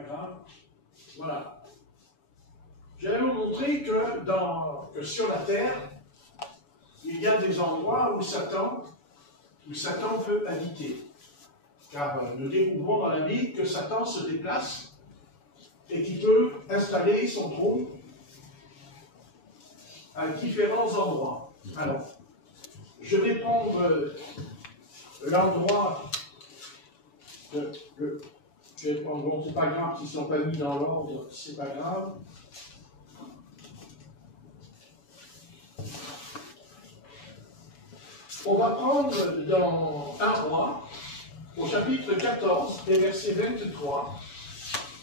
pas grave. Voilà. Je vais vous montrer que sur la terre, il y a des endroits où Satan peut habiter. Car nous découvrons dans la Bible que Satan se déplace et qu'il peut installer son trône à différents endroits. Alors, je vais prendre l'endroit, je vais prendre, bon, c'est pas grave s'ils ne sont pas mis dans l'ordre, c'est pas grave. On va prendre dans 1 Roi, au chapitre 14 et verset 23,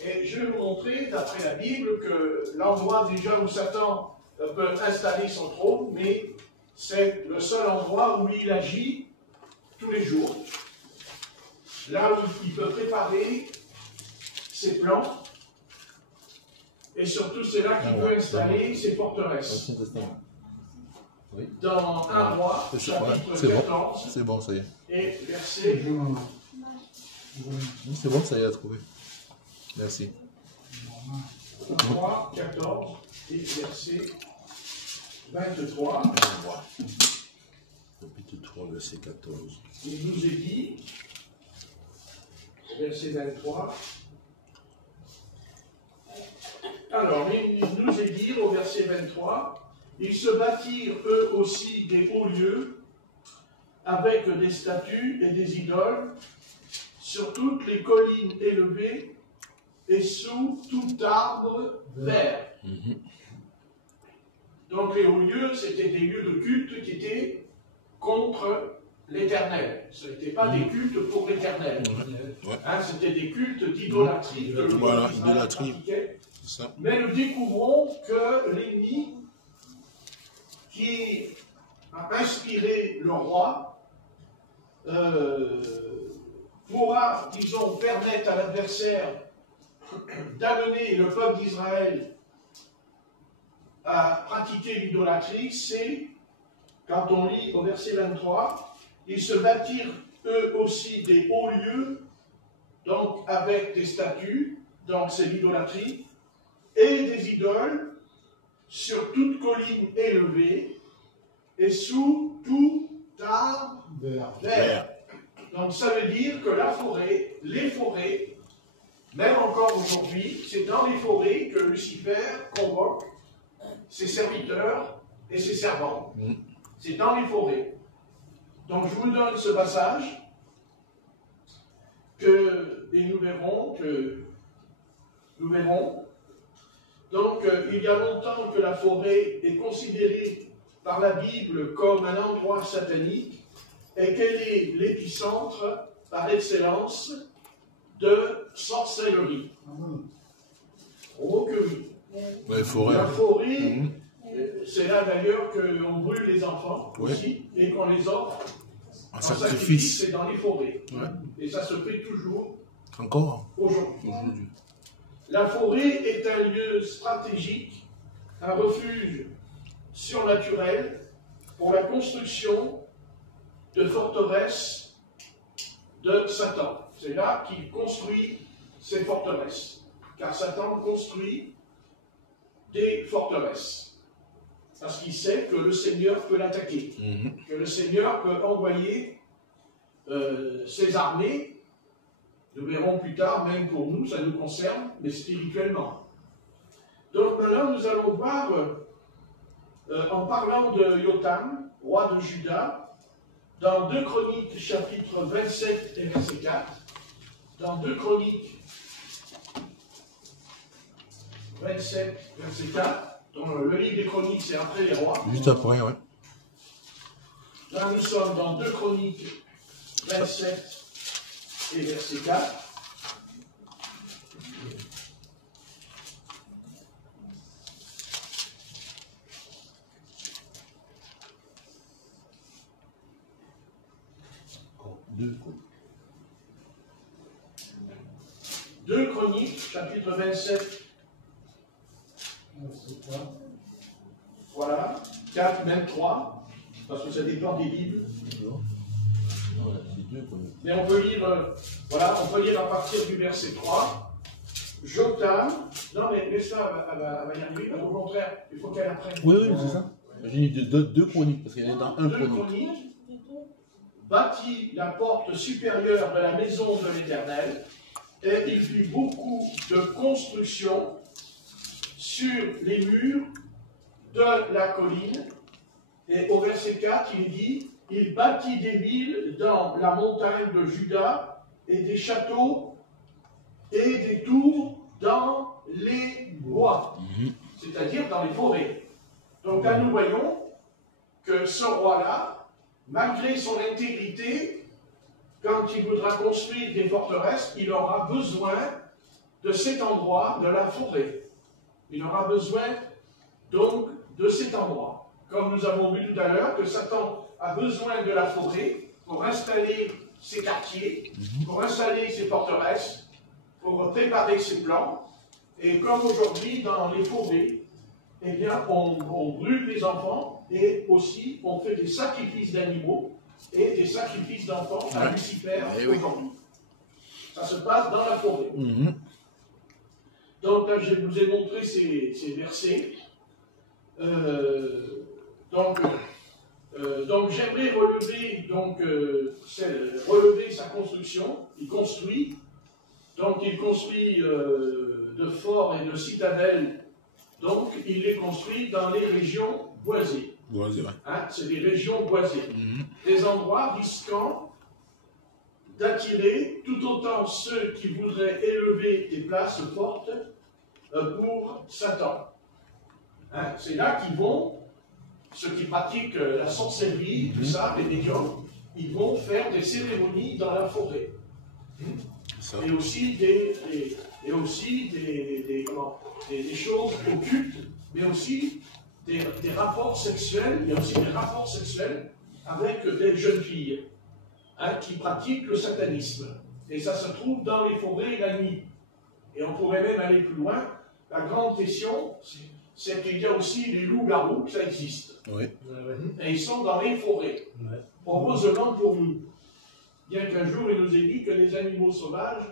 et je vais vous montrer, d'après la Bible, que l'endroit déjà où Satan peut installer son trône, mais c'est le seul endroit où il agit tous les jours. Là où il peut préparer ses plans, et surtout c'est là qu'il peut installer ses forteresses. Oui. Dans 1 Roi, chapitre 14, c'est bon, ça y est. Et verset... C'est bon, ça y est, à trouver. Merci. 1 Roi, 14, et verset 23. Chapitre 3, verset 14. Il nous est dit, verset 23, alors, il nous est dit au verset 23, ils se bâtirent eux aussi des hauts lieux avec des statues et des idoles sur toutes les collines élevées et sous tout arbre vert. Donc les hauts lieux, c'était des lieux de culte qui étaient contre l'Éternel. Ce n'était pas des cultes pour l'Éternel. Hein, c'était des cultes d'idolâtrie. Voilà, idolâtrie. Mais nous découvrons que l'ennemi qui a inspiré le roi pourra, disons, permettre à l'adversaire d'amener le peuple d'Israël à pratiquer l'idolâtrie. C'est, quand on lit au verset 23, ils se bâtirent eux aussi des hauts lieux, donc avec des statues, donc c'est l'idolâtrie, et des idoles sur toute colline élevée et sous tout arbre vert. Donc ça veut dire que la forêt, les forêts, même encore aujourd'hui, c'est dans les forêts que Lucifer convoque ses serviteurs et ses servantes. C'est dans les forêts. Donc je vous donne ce passage et nous verrons. Donc il y a longtemps que la forêt est considérée par la Bible comme un endroit satanique et qu'elle est l'épicentre par excellence de sorcellerie. Oh que oui. Ouais, forêt. La forêt, c'est là d'ailleurs qu'on brûle les enfants aussi et qu'on les offre en sacrifice. C'est dans les forêts. Et ça se fait toujours. Encore aujourd'hui. La forêt est un lieu stratégique, un refuge surnaturel pour la construction de forteresses de Satan. C'est là qu'il construit ses forteresses. Car Satan construit des forteresses. Parce qu'il sait que le Seigneur peut l'attaquer. Que le Seigneur peut envoyer ses armées. Nous verrons plus tard, même pour nous, ça nous concerne, mais spirituellement. Donc maintenant, nous allons voir, en parlant de Jotham, roi de Juda, dans 2 Chroniques, chapitre 27 et verset 4, dans 2 Chroniques 27, verset 4, donc le livre des Chroniques, c'est après les rois. Juste après, ouais. Là, nous sommes dans 2 Chroniques 27 et verset 4. Deux Chroniques, chapitre 27. Voilà, 4, même 3, parce que ça dépend des Bibles. Mais on peut lire, voilà, on peut lire à partir du verset 3. Jotam, non mais ça, elle va y arriver, au contraire, il faut qu'elle apprenne. Oui, oui, c'est ça. J'ai mis deux chroniques, parce qu'il y en a dans un Deux chronique. chroniques, bâtit la porte supérieure de la maison de l'Éternel, et il fit beaucoup de constructions sur les murs de la colline. Et au verset 4, il dit, il bâtit des villes dans la montagne de Juda, et des châteaux et des tours dans les bois, c'est-à-dire dans les forêts. Donc là, nous voyons que ce roi-là, malgré son intégrité, quand il voudra construire des forteresses, il aura besoin de cet endroit, de la forêt. Il aura besoin donc de cet endroit. Comme nous avons vu tout à l'heure, que Satan a besoin de la forêt pour installer ses quartiers, pour installer ses forteresses, pour préparer ses plans. Et comme aujourd'hui, dans les forêts, eh bien, on brûle les enfants et aussi on fait des sacrifices d'animaux et des sacrifices d'enfants à Lucifer aujourd'hui. Ça se passe dans la forêt. Donc là, je vous ai montré ces versets. Donc j'aimerais relever sa construction. Il construit. Donc il construit de forts et de citadelles. Donc il les construit dans les régions boisées. Boisées, ouais. Hein, c'est des régions boisées. Des endroits risquant d'attirer tout autant ceux qui voudraient élever des places fortes pour Satan. Hein, c'est là qu'ils vont, ceux qui pratiquent la sorcellerie, tout ça, les médiums, ils vont faire des cérémonies dans la forêt. Et aussi des choses occultes, mais aussi des rapports sexuels. Il y a aussi des rapports sexuels avec des jeunes filles qui pratiquent le satanisme. Et ça se trouve dans les forêts la nuit. Et on pourrait même aller plus loin. La grande question, c'est qu'il y a aussi les loups-garous, que ça existe. Oui. Et ils sont dans les forêts. Heureusement pour nous. Bien qu'un jour il nous ait dit que les animaux sauvages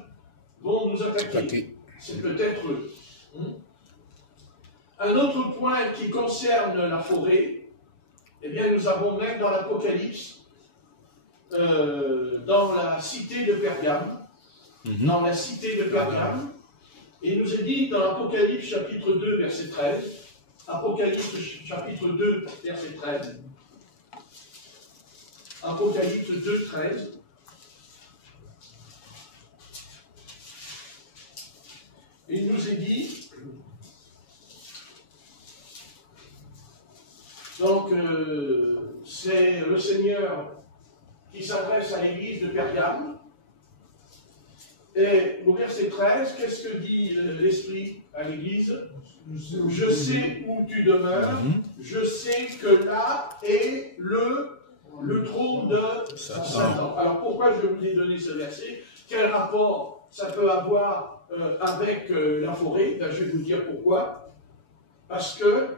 vont nous attaquer. C'est peut-être eux. Un autre point qui concerne la forêt, eh bien nous avons même dans l'Apocalypse, dans la cité de Pergame, dans la cité de Pergame, il nous est dit dans l'Apocalypse chapitre 2, verset 13, Apocalypse chapitre 2, verset 13, Apocalypse 2, 13, il nous est dit, donc c'est le Seigneur qui s'adresse à l'église de Pergame, et au verset 13, qu'est-ce que dit l'Esprit à l'église? Je sais où tu demeures, je sais que là est le trône de Satan. Alors pourquoi je vous ai donné ce verset? Quel rapport ça peut avoir avec la forêt? Ben, je vais vous dire pourquoi. Parce que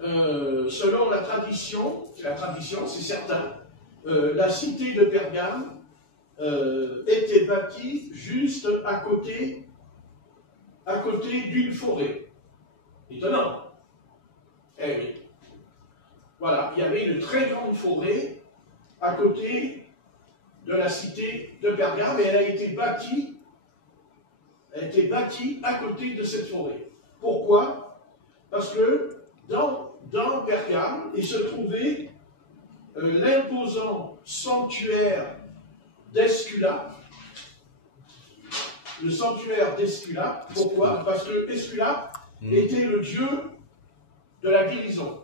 selon la tradition c'est certain, la cité de Pergame était bâtie juste à côté d'une forêt. Étonnant. Eh oui. Voilà, il y avait une très grande forêt à côté de la cité de Pergame et elle a été bâtie à côté de cette forêt. Pourquoi? Parce que dans Pergame, il se trouvait l'imposant sanctuaire d'Escula. Le sanctuaire d'Escula. Pourquoi? Parce que Escula était le dieu de la guérison,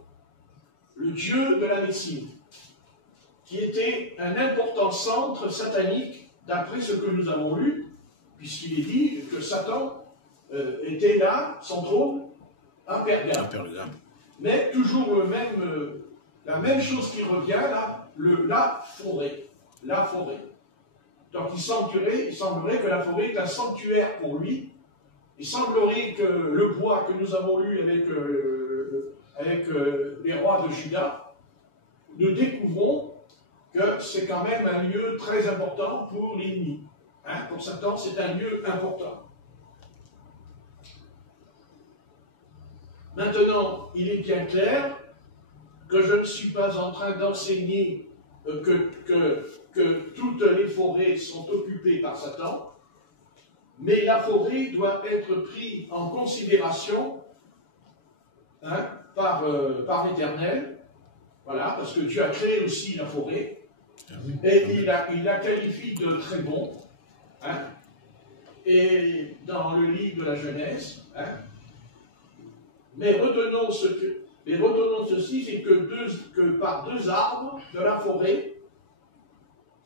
le dieu de la médecine, qui était un important centre satanique, d'après ce que nous avons lu, puisqu'il est dit que Satan était là, son trône, à Pergame. Mais toujours la même chose qui revient là, la forêt. La forêt. Donc il semblerait que la forêt est un sanctuaire pour lui. Il semblerait que le bois que nous avons lu avec les rois de Juda, nous découvrons que c'est quand même un lieu très important pour l'ennemi. Pour Satan, c'est un lieu important. Maintenant, il est bien clair que je ne suis pas en train d'enseigner que toutes les forêts sont occupées par Satan, mais la forêt doit être prise en considération par l'Éternel, voilà, parce que Dieu a créé aussi la forêt, et il la qualifie de très bon, et dans le livre de la Genèse, mais retenons ceci, c'est que par deux arbres de la forêt,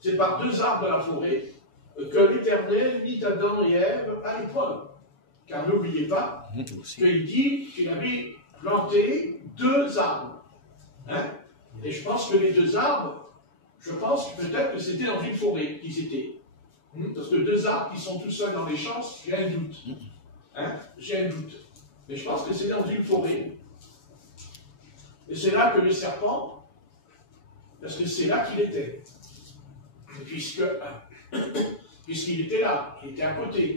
c'est par deux arbres de la forêt que l'Éternel mit Adam et Ève à l'épreuve. Car n'oubliez pas qu'il dit qu'il avait planté deux arbres. Et je pense que les deux arbres, je pense peut-être que c'était dans une forêt qu'ils étaient. Parce que deux arbres qui sont tout seuls dans les champs, j'ai un doute. J'ai un doute. Mais je pense que c'est dans une forêt. Et c'est là que le serpent, parce que c'est là qu'il était. Puisqu'il était là, il était à côté.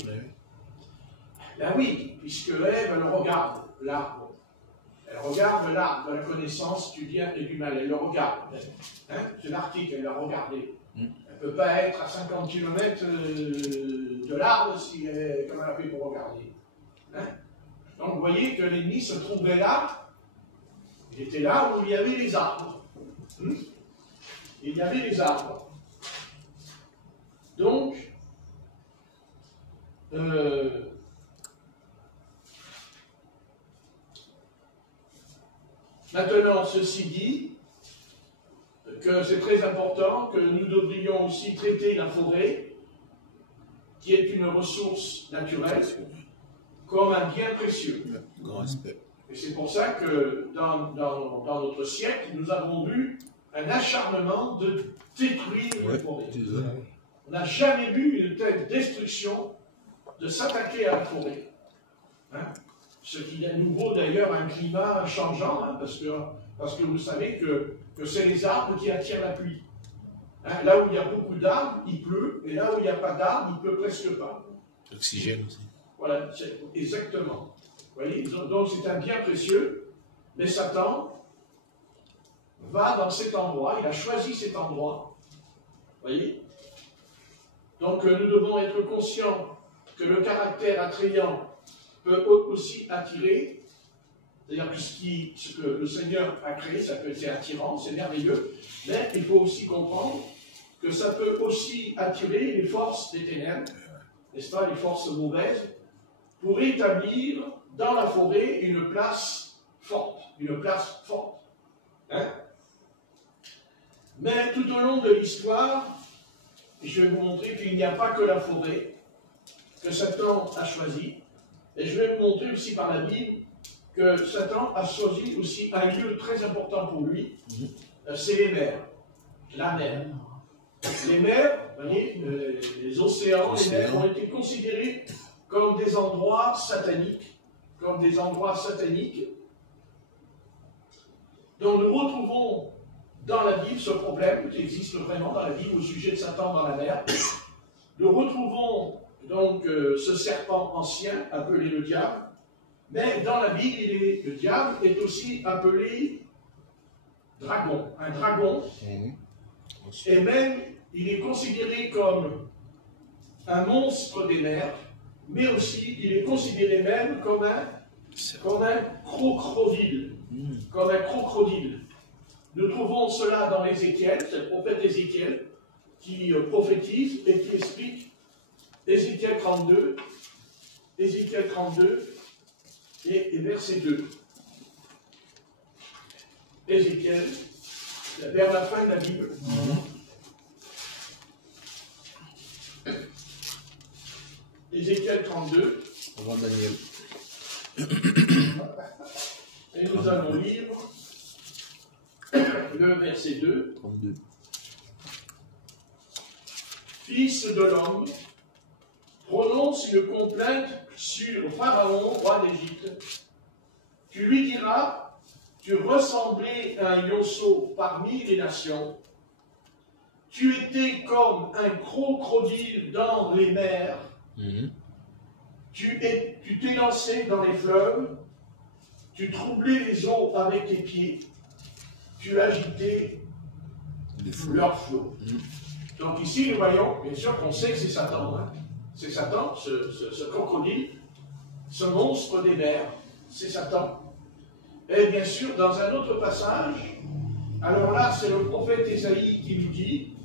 Là oui, puisque Ève, elle regarde l'arbre. Elle regarde l'arbre de la connaissance du bien et du mal. Elle le regarde. C'est l'article, elle l'a regardé. Elle ne peut pas être à 50 km de l'arbre comme elle a fait pour regarder. Donc vous voyez que l'ennemi se trouvait là. Il était là où il y avait les arbres. Il y avait les arbres. Donc, maintenant, ceci dit, que c'est très important que nous devrions aussi traiter la forêt, qui est une ressource naturelle, comme un bien précieux. Grand respect. Et c'est pour ça que dans notre siècle, nous avons vu un acharnement de détruire les forêts. On n'a jamais vu une telle destruction de s'attaquer à la forêt. Ce qui est à nouveau d'ailleurs un climat changeant, parce que vous savez que c'est les arbres qui attirent la pluie. Là où il y a beaucoup d'arbres, il pleut, et là où il n'y a pas d'arbres, il ne pleut presque pas. L'oxygène aussi. Voilà, exactement. Vous voyez, donc c'est un bien précieux, mais Satan va dans cet endroit, il a choisi cet endroit. Vous voyez? Donc nous devons être conscients que le caractère attrayant peut aussi attirer, c'est-à-dire que ce que le Seigneur a créé, c'est attirant, c'est merveilleux, mais il faut aussi comprendre que ça peut aussi attirer les forces des ténèbres, n'est-ce pas, les forces mauvaises, pour établir dans la forêt une place forte, Mais tout au long de l'histoire, je vais vous montrer qu'il n'y a pas que la forêt que Satan a choisi, et je vais vous montrer aussi par la Bible que Satan a choisi aussi un lieu très important pour lui, c'est les mers, la mer. Les mers, vous voyez, les océans, les mers ont été considérés comme des endroits sataniques, Donc nous retrouvons dans la Bible ce problème qui existe vraiment dans la Bible au sujet de Satan dans la mer. Nous retrouvons donc ce serpent ancien appelé le diable, mais dans la Bible, le diable est aussi appelé dragon, un dragon, et même il est considéré comme un monstre des mers, mais aussi il est considéré même comme un crocodile. Comme un crocodile. Nous trouvons cela dans Ézéchiel, c'est le prophète Ézéchiel qui prophétise et qui explique Ézéchiel 32 et verset 2. Ézéchiel, vers la fin de la Bible. Ézéchiel 32. Avant Daniel. Et nous allons lire le verset 2. 32. Fils de l'homme, prononce une complainte sur Pharaon, roi d'Égypte. Tu lui diras, tu ressemblais à un lionceau parmi les nations. Tu étais comme un crocodile dans les mers. Tu t'es lancé dans les fleuves. tu troublais les eaux avec tes pieds, tu agitais leur flot. Donc ici, nous voyons, bien sûr qu'on sait que c'est Satan. Hein. C'est Satan, ce crocodile, ce monstre des mers, c'est Satan. Et bien sûr, dans un autre passage, alors là, c'est le prophète Ésaïe qui nous dit,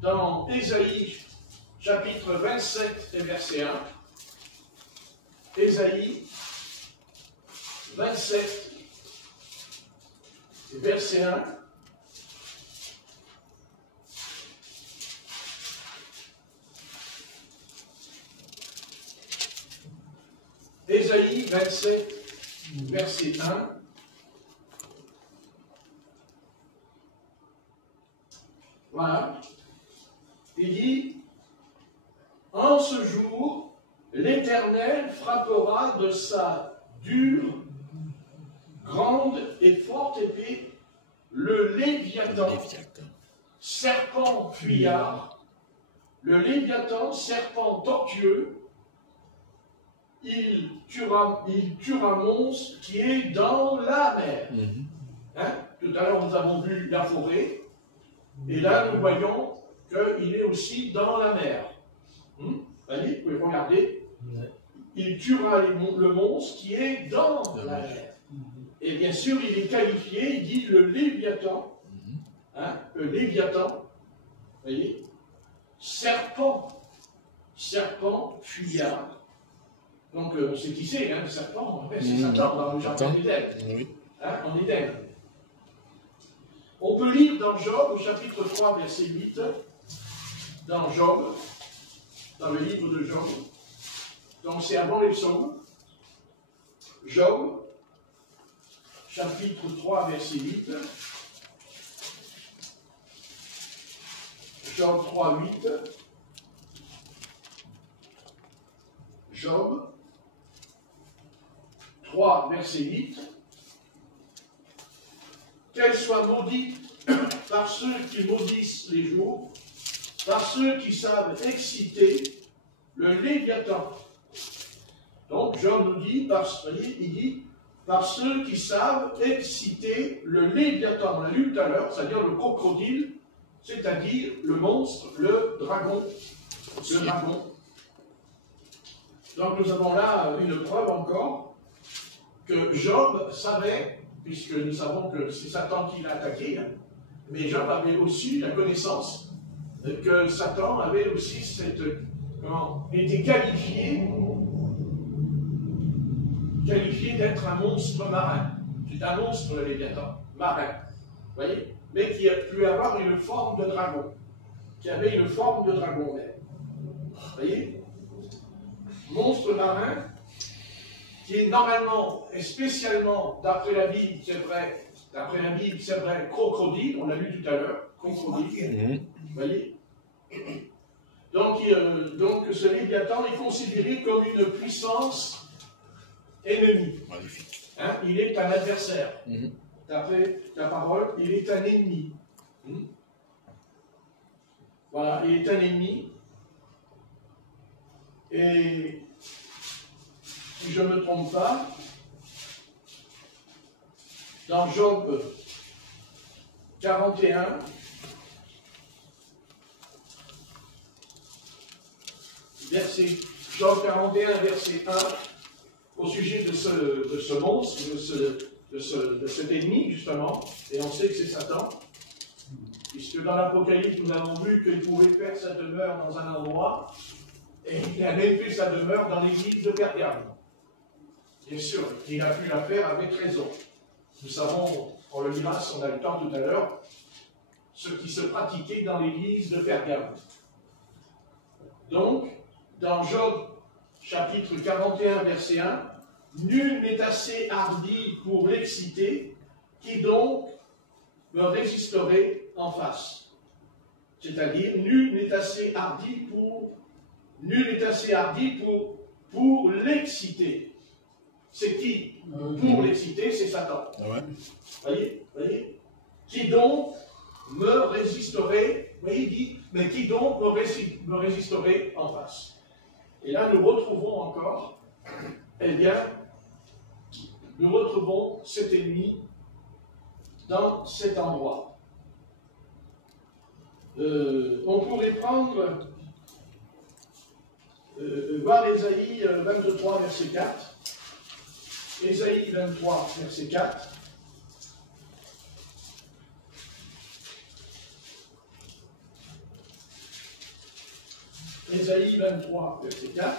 dans Ésaïe, chapitre 27 et verset 1, Ésaïe 27, verset 1, Ésaïe 27, verset 1. Voilà. Il dit, en ce jour, l'Éternel frappera de sa dure, grande et forte épée le Léviathan, serpent fuyard, le Léviathan, serpent tortueux. Il tuera monstre qui est dans la mer. Hein? Tout à l'heure, nous avons vu la forêt, et là, nous voyons qu'il est aussi dans la mer. Allez, vous pouvez regarder. Il tuera le monstre qui est dans la mer. Et bien sûr, il est qualifié, il dit le Léviathan. Hein? Le Léviathan, vous voyez, serpent fuyard. Donc, on sait qui c'est, hein, le serpent, c'est Satan dans le jardin d'Éden, hein, en Éden. On peut lire dans Job, au chapitre 3, verset 8, dans Job, dans le livre de Job, donc c'est avant les psaumes, Job, chapitre 3, verset 8, Job 3, 8, Job 3, verset 8. Qu'elle soit maudite par ceux qui maudissent les jours, par ceux qui savent exciter le Léviathan. Donc Job nous dit, il dit, par ceux qui savent exciter le Léviathan. On l'a lu tout à l'heure, c'est-à-dire le crocodile, c'est-à-dire le monstre, le dragon. Le dragon. Donc nous avons là une preuve encore que Job savait, puisque nous savons que c'est Satan qui l'a attaqué, hein, mais Job avait aussi la connaissance que Satan avait aussi était qualifié d'être un monstre marin. C'est un monstre, le Léviathan, marin. Vous voyez? Mais qui a pu avoir une forme de dragon. Qui avait une forme de dragon même. Vous voyez? Monstre marin, qui est normalement et spécialement, d'après la Bible, c'est vrai, crocodile, on l'a lu tout à l'heure, crocodile. Vous voyez? Donc ce Léviathan est considéré comme une puissance ennemie. Magnifique. Hein? Il est un adversaire. D'après la parole, il est un ennemi. Voilà, il est un ennemi. Et si je ne me trompe pas, dans Job 41, Job 41, verset 1, au sujet de ce monstre, de cet ennemi, justement, et on sait que c'est Satan, puisque dans l'Apocalypse, nous avons vu qu'il pouvait faire sa demeure dans un endroit, et il a même fait sa demeure dans l'église de Pergame. Bien sûr, il a pu la faire avec raison. Nous savons, on le dira si on a le temps tout à l'heure, ce qui se pratiquait dans l'église de Pergame. Donc, dans Job, chapitre 41, verset 1, nul n'est assez hardi pour l'exciter, qui donc me résisterait en face. C'est-à-dire, nul n'est assez hardi pour l'exciter. C'est qui? Pour l'exciter, c'est Satan. Voyez? Qui donc me résisterait, voyez, il dit, mais qui donc me résisterait en face? Et là, nous retrouvons encore, eh bien, nous retrouvons cet ennemi dans cet endroit. On pourrait prendre, voir Ésaïe 23, verset 4. Ésaïe 23, verset 4. Ésaïe 23, verset 4.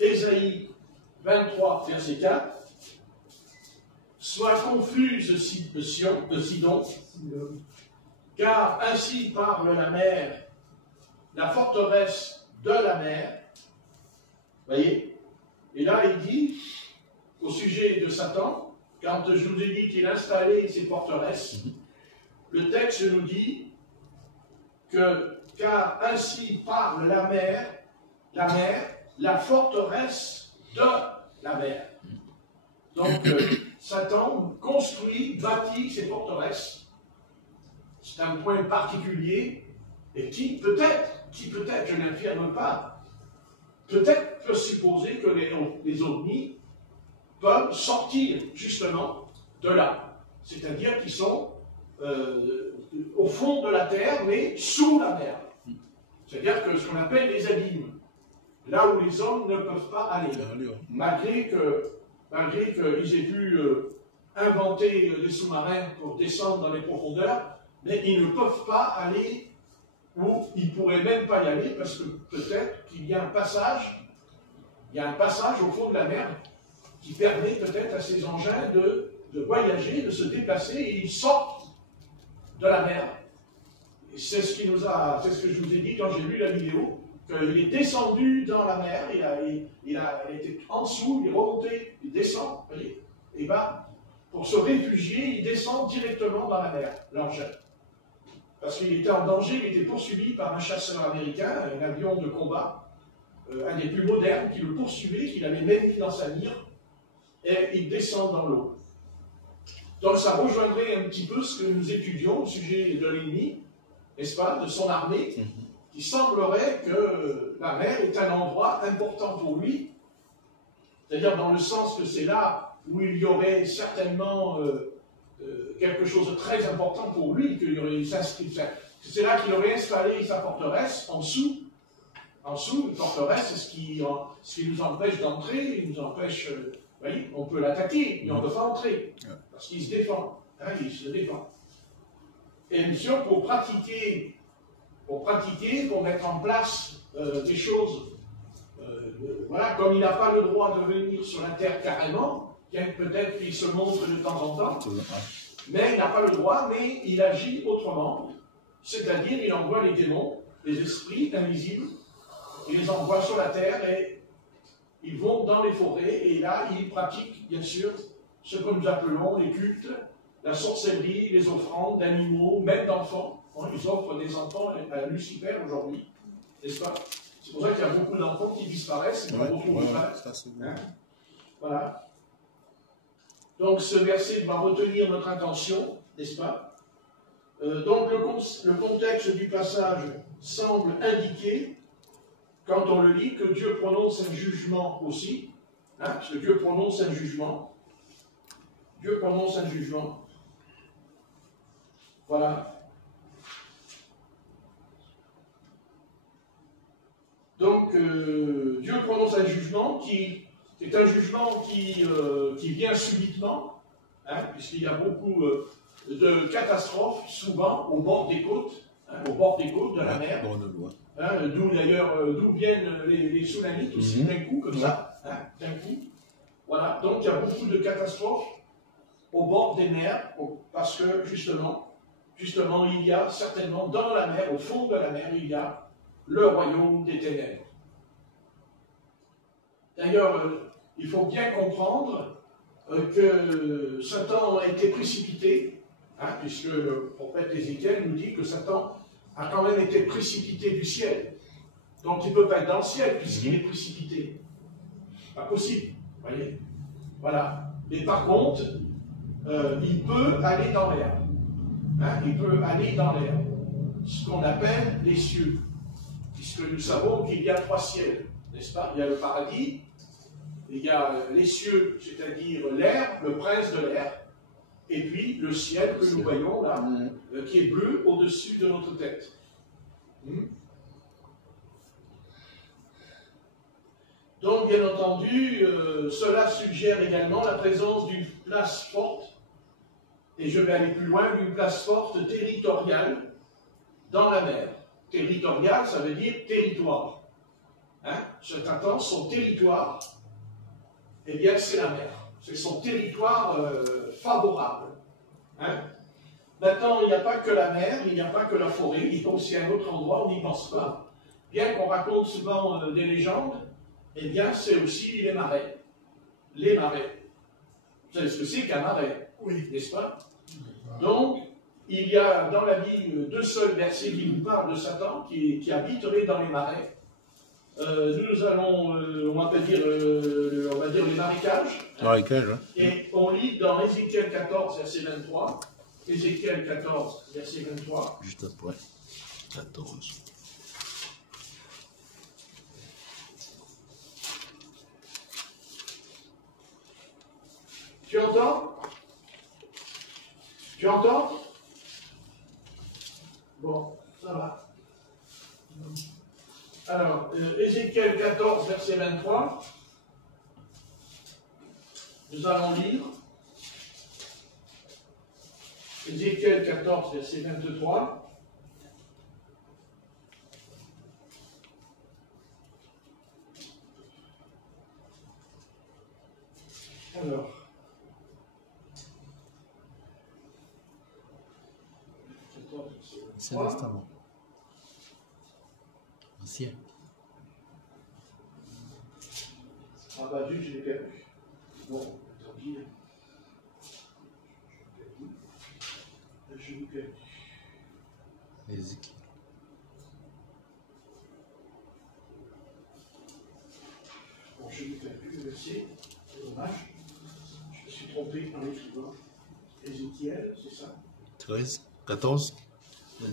Ésaïe 23, verset 4. Sois confuse, Sidon, car ainsi parle la mer, la forteresse de la mer. Voyez? Et là, il dit, au sujet de Satan, quand je vous ai dit qu'il installait ses forteresses, le texte nous dit que, car ainsi parle la mer, la forteresse de la mer. Donc, Satan construit, bâtit ses forteresses. C'est un point particulier, et qui peut-être, je n'affirme pas, peut-être peut supposer que les ovnis peuvent sortir justement de là. C'est-à-dire qu'ils sont au fond de la terre, mais sous la mer. C'est-à-dire que ce qu'on appelle les abîmes, là où les hommes ne peuvent pas aller, malgré qu'ils aient pu inventer des sous-marins pour descendre dans les profondeurs, mais ils ne peuvent pas aller où ils ne pourraient même pas y aller, parce que peut-être qu'il y a un passage, au fond de la mer qui permet peut-être à ces engins de voyager, de se déplacer, et ils sortent de la mer. C'est ce que je vous ai dit quand j'ai lu la vidéo, qu'il est descendu dans la mer, il a été en dessous, il est remonté, il descend, vous voyez, et bien, pour se réfugier, il descend directement dans la mer, l'engin. Parce qu'il était en danger, il était poursuivi par un chasseur américain, un avion de combat, un des plus modernes, qui le poursuivait, qu'il avait même mis dans sa mire, et il descend dans l'eau. Donc ça rejoindrait un petit peu ce que nous étudions au sujet de l'ennemi, n'est-ce pas, de son armée, qui semblerait que la mer est un endroit important pour lui, c'est-à-dire dans le sens que c'est là où il y aurait certainement quelque chose de très important pour lui, c'est là qu'il aurait installé sa forteresse en dessous. En dessous, une forteresse, c'est ce qui nous empêche d'entrer, il nous empêche, vous voyez, on peut l'attaquer, mais on ne peut pas entrer, parce qu'il se défend, il se défend. Et bien sûr, pour pratiquer, pour mettre en place des choses, voilà, comme il n'a pas le droit de venir sur la terre carrément, peut-être qu'il se montre de temps en temps, mais il n'a pas le droit, mais il agit autrement, c'est-à-dire il envoie les démons, les esprits invisibles, il les envoie sur la terre et ils vont dans les forêts, et là ils pratiquent bien sûr ce que nous appelons les cultes, la sorcellerie, les offrandes d'animaux, même d'enfants. Ils offrent des enfants à Lucifer aujourd'hui, n'est-ce pas? C'est pour ça qu'il y a beaucoup d'enfants qui disparaissent et qu'on retrouve pas. Voilà. Donc ce verset va retenir notre attention, n'est-ce pas? Donc le contexte du passage semble indiquer, quand on le lit, que Dieu prononce un jugement aussi, parce que Dieu prononce un jugement. Dieu prononce un jugement. Voilà. Donc, Dieu prononce un jugement qui est un jugement qui vient subitement, puisqu'il y a beaucoup de catastrophes, souvent au bord des côtes, de la mer. D'où d'ailleurs, d'où viennent les tsunamis aussi, d'un coup, comme ça, d'un coup. Voilà, donc il y a beaucoup de catastrophes au bord des mers, parce que justement, il y a certainement dans la mer, au fond de la mer, il y a le royaume des ténèbres. D'ailleurs, il faut bien comprendre que Satan a été précipité, puisque le prophète Ézéchiel nous dit que Satan a quand même été précipité du ciel. Donc il ne peut pas être dans le ciel puisqu'il est précipité. Pas possible, vous voyez. Voilà. Mais par contre, il peut aller dans l'air. Hein, il peut aller dans l'air. Ce qu'on appelle les cieux. Puisque nous savons qu'il y a 3 ciels, n'est-ce pas? Il y a le paradis, il y a les cieux, c'est-à-dire l'air, le prince de l'air, et puis le ciel que nous voyons là, qui est bleu au-dessus de notre tête. Donc, bien entendu, cela suggère également la présence d'une place forte, et je vais aller plus loin, d'une place forte territoriale dans la mer. Territoriale, ça veut dire territoire. Hein? Satan, son territoire, eh bien, c'est la mer. C'est son territoire favorable. Hein? Maintenant, il n'y a pas que la mer, il n'y a pas que la forêt, il y a aussi un autre endroit, on n'y pense pas. Bien qu'on raconte souvent des légendes, eh bien, c'est aussi les marais. Les marais. Vous savez ce que c'est qu'un marais? Oui. N'est-ce pas? Donc, il y a dans la Bible 2 seuls versets qui nous parlent de Satan, qui habiterait dans les marais. Nous allons, on va dire les marécages. Marécages, hein. Et on lit dans Ézéchiel 14, verset 23. Ézéchiel 14, verset 23. Juste après. 14. Tu entends? Tu entends? Bon, ça va. Alors, Ézéchiel 14, verset 23. Nous allons lire. Ézéchiel 14, verset 23. Alors. C'est l'instant. Ancien. Ah bah juste, je l'ai perdu. Bon, tant pis. Je l'ai perdu. Ézéchiel. Bon, je l'ai perdu, le verset. C'est dommage. Je me suis trompé en écrivant. Ézéchiel, c'est ça? 13, 14.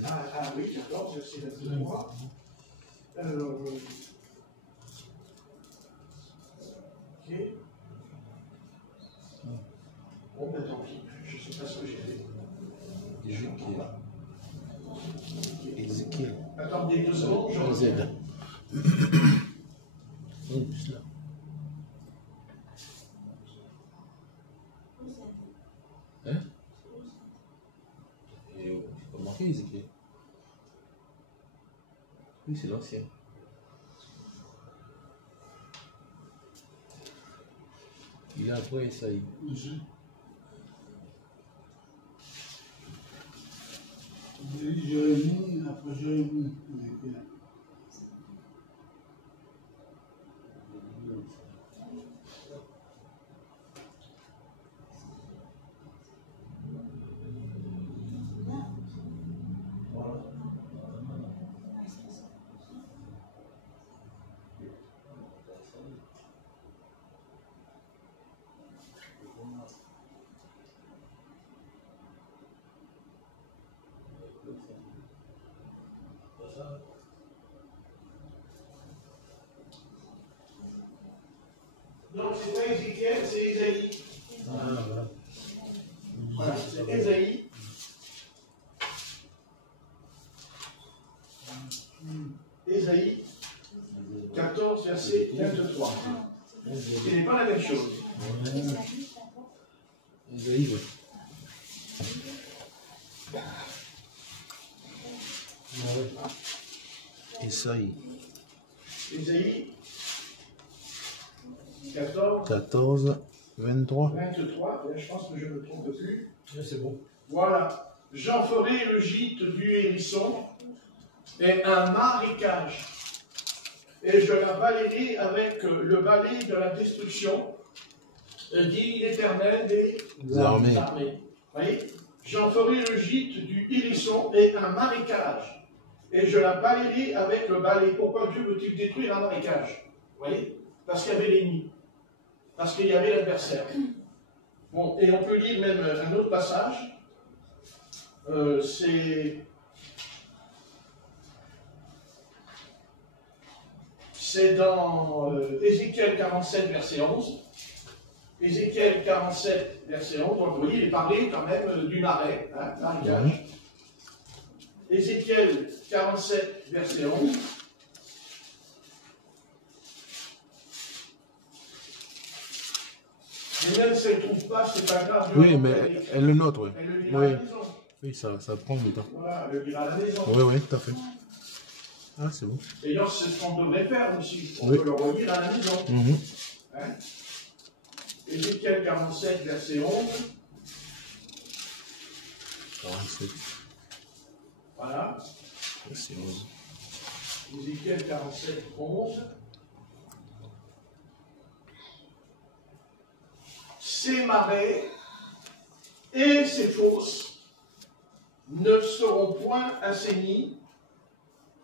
Ah oui, 14, verset 23. Alors, ok. Bon, ben tant pis, je ne sais pas ce que j'ai fait. Ézéchiel. Attendez 2 secondes, je reviens. Juste là. Hein? Et on peut marquer Ézéchiel. Oui, c'est l'ancien. Il a après Esaïe. Jérémie, après Jérémie. Donc, c'est pas Ézéchiel, c'est Ésaïe. Ah, voilà. Voilà, c'est Ésaïe. Ésaïe 14, verset 23. Ce n'est pas la même chose. Ésaïe, oui. Esaïe. Ésaïe 14, 14, 23. 23. Je pense que je ne me trompe plus. C'est bon. Voilà. J'en ferai le gîte du hérisson et un marécage. Et je la balayerai avec le balai de la destruction, dit l'Éternel des armées. Vous voyez? J'en ferai le gîte du hérisson et un marécage. Et je la balayerai avec le balai. Pourquoi Dieu veut-il détruire un marécage? Vous voyez? Parce qu'il y avait l'ennemi. Parce qu'il y avait l'adversaire. Bon, et on peut lire même un autre passage. C'est dans Ézéchiel 47, verset 11. Ézéchiel 47, verset 11. Donc, vous voyez, il est parlé quand même du marais, hein, marécage. Ézéchiel 47, verset 11. Et même si elle ne trouve pas, c'est pas grave. Oui, mais elle le note, oui. Elle le lira à la maison. Oui, ça prend du temps. Voilà, elle le lira à la maison. Oui, tout à fait. Ah, c'est bon. D'ailleurs, c'est ce qu'on devrait faire aussi. On Oui. peut le relire à la maison. Hein? Ézéchiel 47, verset 11. 47, Voilà. verset 11. Ézéchiel 47, 11. Ces marais et ces fosses ne seront point assainis,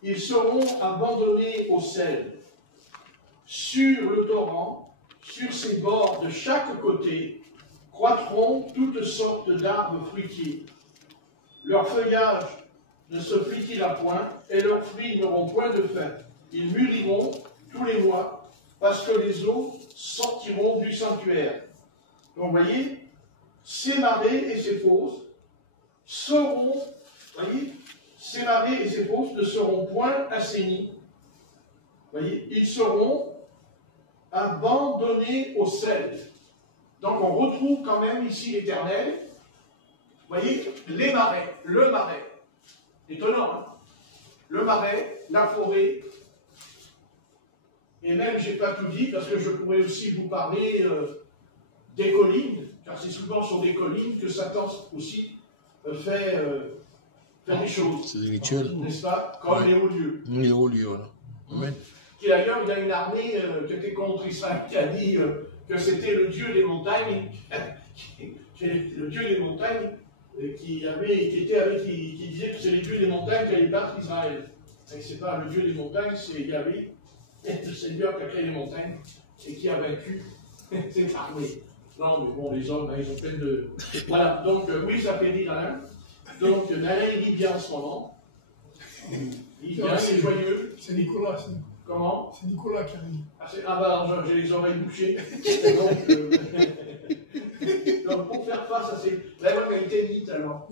ils seront abandonnés au sel. Sur le torrent, sur ses bords de chaque côté, croîtront toutes sortes d'arbres fruitiers. Leur feuillage ne se flétira point, et leurs fruits n'auront point de fin. Ils mûriront tous les mois, parce que les eaux sortiront du sanctuaire. Donc, vous voyez, ces marais et ces fosses seront, voyez, ces marais et ces fosses ne seront point assainis. Voyez, ils seront abandonnés au sel. Donc, on retrouve quand même ici l'Éternel. Vous voyez, les marais, le marais. Étonnant, hein? Le marais, la forêt. Et même, je n'ai pas tout dit, parce que je pourrais aussi vous parler des collines, car c'est souvent sur des collines que Satan aussi fait des choses. C'est des rituels. N'est-ce pas? Comme les hauts lieux. Les hauts lieux, voilà. Amen. Qui d'ailleurs, il y a une armée qui était contre Israël, qui a dit que c'était le Dieu des montagnes, le Dieu des montagnes, qui disait que c'est les dieux des montagnes qui allaient battre Israël. Et c'est pas le Dieu des montagnes, c'est Yahvé, le Seigneur qui a créé les montagnes et qui a vaincu cette armée. Non, mais bon, les hommes, ils ont plein de... Voilà, donc, oui, ça fait dire Alain. Donc, Alain, il vit bien en ce moment. Il vit bien, c'est joyeux. C'est Nicolas. Comment? C'est Nicolas qui arrive. Ah bah, j'ai les oreilles bouchées. Donc, pour faire face à ces... Là, moi, elle était mythe, alors.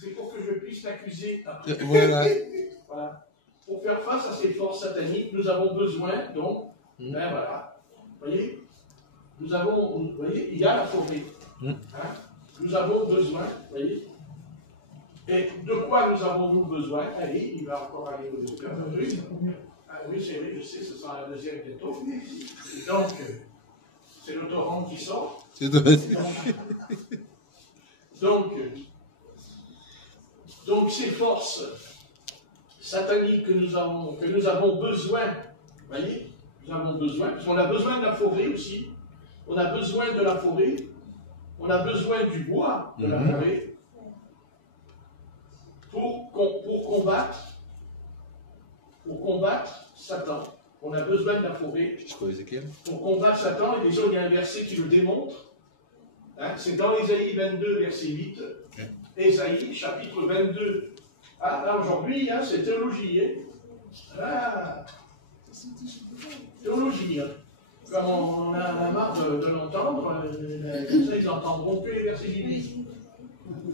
C'est pour que je puisse t'accuser après. Voilà. Voilà. Pour faire face à ces forces sataniques, nous avons besoin, donc, ben voilà. Vous voyez, vous voyez, il y a la forêt. Hein? Nous avons besoin, vous voyez. Et de quoi nous avons-nous besoin? Allez, il va encore aller au cœur. Ah oui, c'est vrai, je sais, ce sera la deuxième bientôt. Et donc, c'est le torrent qui sort. Donc, ces forces sataniques que nous avons besoin, vous voyez, nous avons besoin, parce qu'on a besoin de la forêt aussi, on a besoin de la forêt, on a besoin du bois de la forêt pour combattre Satan. On a besoin de la forêt pour combattre Satan, et déjà il y a un verset qui le démontre, hein, c'est dans Ésaïe 22, verset 8, Ésaïe, chapitre 22. Ah, là aujourd'hui, hein, c'est théologie. Hein. Ah, théologie. Hein. Comme on a marre de l'entendre, comme ça ils n'entendront que les versets bibliques.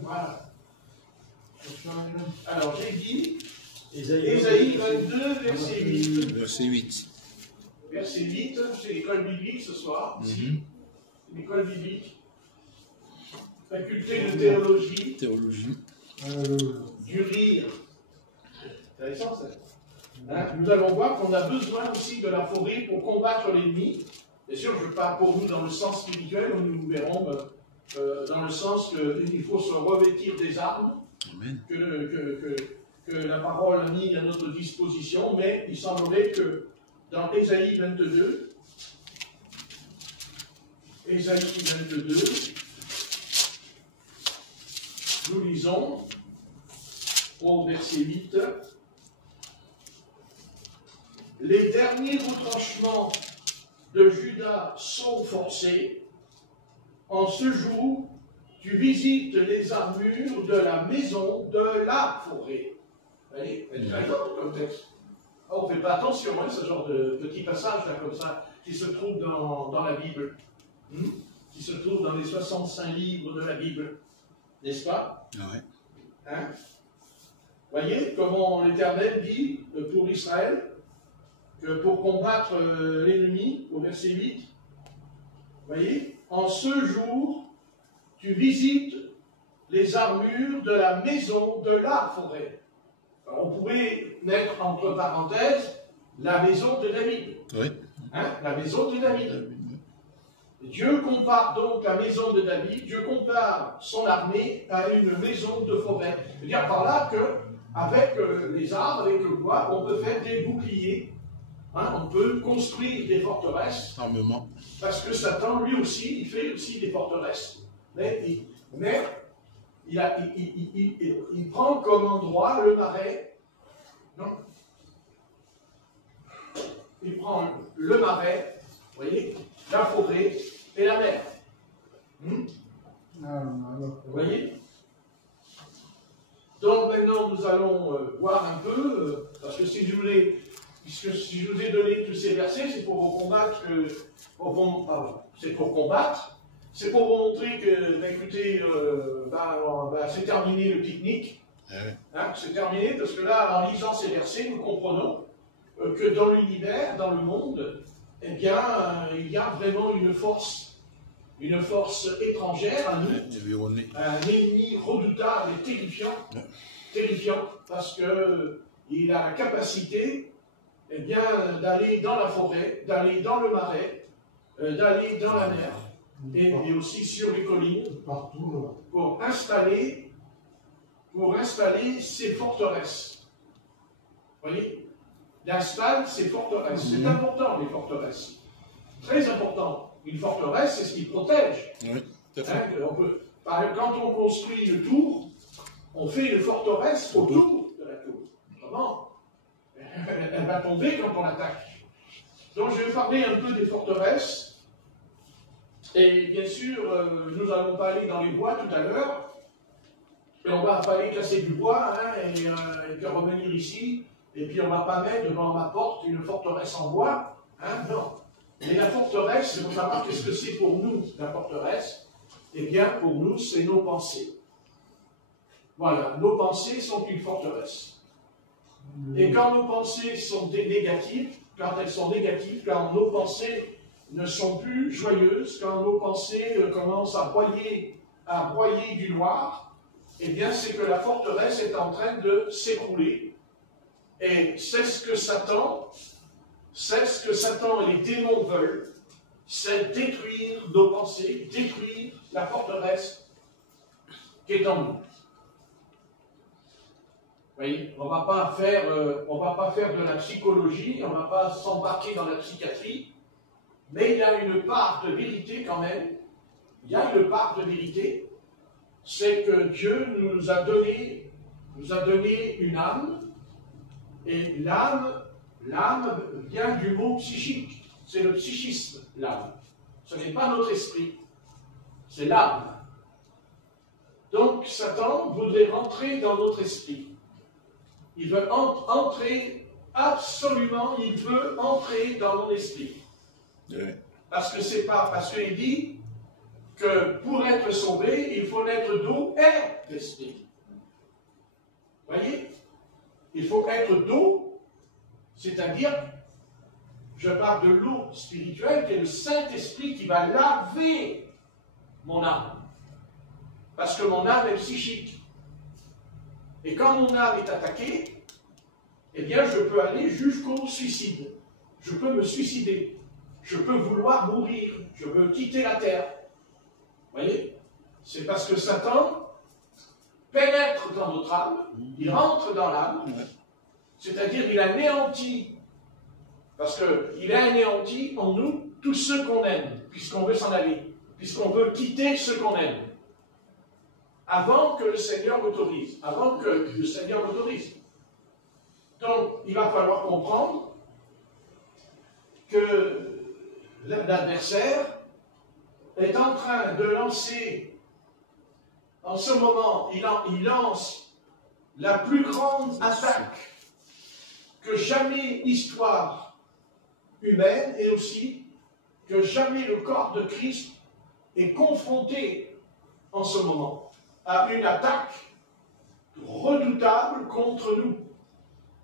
Voilà. Alors j'ai dit Ésaïe 22, verset 8. Verset 8. Verset 8, c'est l'école biblique ce soir. Ici. L'école biblique. Faculté de théologie. Du rire. C'est intéressant ça. Hein? Nous allons voir qu'on a besoin aussi de la forêt pour combattre l'ennemi. Bien sûr, je parle pour nous dans le sens spirituel, où nous verrons dans le sens qu'il faut se revêtir des armes que la parole a mis à notre disposition, mais il semblerait que dans Ésaïe 22, nous lisons au verset 8, les derniers retranchements de Juda sont forcés, en ce jour, tu visites les armures de la maison de la forêt. Vous voyez, c'est très grand comme texte. On ne fait pas attention à ce genre de petits passages là, comme ça, qui se trouvent dans la Bible, qui se trouvent dans les 65 livres de la Bible, n'est-ce pas? Ouais. Hein? Voyez comment l'Éternel dit pour Israël que pour combattre l'ennemi, au verset 8, voyez, en ce jour, tu visites les armures de la maison de la forêt. Alors, on pourrait mettre entre parenthèses la maison de David. Oui. Hein? La maison de David. Dieu compare donc la maison de David, Dieu compare son armée à une maison de forêt. C'est-à-dire par là qu'avec les arbres, avec le bois, on peut faire des boucliers, hein? On peut construire des forteresses. Armement. Parce que Satan, lui aussi, il fait aussi des forteresses. Mais il prend comme endroit le marais. Non. Il prend le marais, vous voyez, la forêt et la mer. Vous voyez? Donc maintenant, nous allons voir un peu, parce que si je vous ai donné tous ces versets, c'est pour vous combattre, c'est pour combattre, c'est pour vous montrer que, écoutez, c'est terminé le pique-nique. Hein, c'est terminé, parce que là, en lisant ces versets, nous comprenons que dans l'univers, dans le monde, eh bien, il y a vraiment une force étrangère à nous, un ennemi redoutable et terrifiant, parce qu'il a la capacité, eh bien, d'aller dans la forêt, d'aller dans le marais, d'aller dans la mer, et aussi sur les collines, partout, pour installer ces forteresses. Vous voyez? Il installe ces forteresses. C'est important, les forteresses. Très important. Une forteresse, c'est ce qui protège. Oui, quand on construit une tour, on fait une forteresse autour de la tour. Comment? Elle va tomber quand on l'attaque. Donc je vais parler un peu des forteresses. Et bien sûr, nous n'allons pas aller dans les bois tout à l'heure. Et on ne va pas aller casser du bois et puis revenir ici. Et puis on ne va pas mettre devant ma porte une forteresse en bois. Non. Mais la forteresse, il faut savoir qu'est-ce que c'est pour nous, la forteresse. Eh bien, pour nous, c'est nos pensées. Voilà, nos pensées sont une forteresse. Et quand nos pensées sont négatives, quand elles sont négatives, quand nos pensées ne sont plus joyeuses, quand nos pensées commencent à broyer du noir, eh bien, c'est que la forteresse est en train de s'écrouler. Et c'est ce que Satan et les démons veulent, c'est détruire nos pensées, détruire la forteresse qui est en nous. Vous voyez, on ne va pas faire de la psychologie, on ne va pas s'embarquer dans la psychiatrie, mais il y a une part de vérité quand même. Il y a une part de vérité, c'est que Dieu nous a donné une âme, et l'âme vient du mot psychique. C'est le psychisme, l'âme. Ce n'est pas notre esprit, c'est l'âme. Donc Satan voudrait rentrer dans notre esprit. Il veut entrer, absolument, il veut entrer dans mon esprit. Oui. Parce qu'il dit que pour être sauvé, il faut naître d'eau et d'esprit. Vous voyez? Il faut être d'eau, c'est-à-dire, je parle de l'eau spirituelle, qui est le Saint-Esprit qui va laver mon âme. Parce que mon âme est psychique. Et quand mon âme est attaquée, eh bien, je peux aller jusqu'au suicide. Je peux me suicider. Je peux vouloir mourir. Je veux quitter la terre. Vous voyez? C'est parce que Satan pénètre dans notre âme, il rentre dans l'âme, c'est-à-dire il anéantit, parce qu'il a anéanti en nous tous ceux qu'on aime, puisqu'on veut s'en aller, puisqu'on veut quitter ceux qu'on aime, avant que le Seigneur l'autorise, Donc, il va falloir comprendre que l'adversaire est en train de lancer, en ce moment, il lance la plus grande attaque que jamais l'histoire humaine et aussi que jamais le corps de Christ est confronté en ce moment à une attaque redoutable contre nous,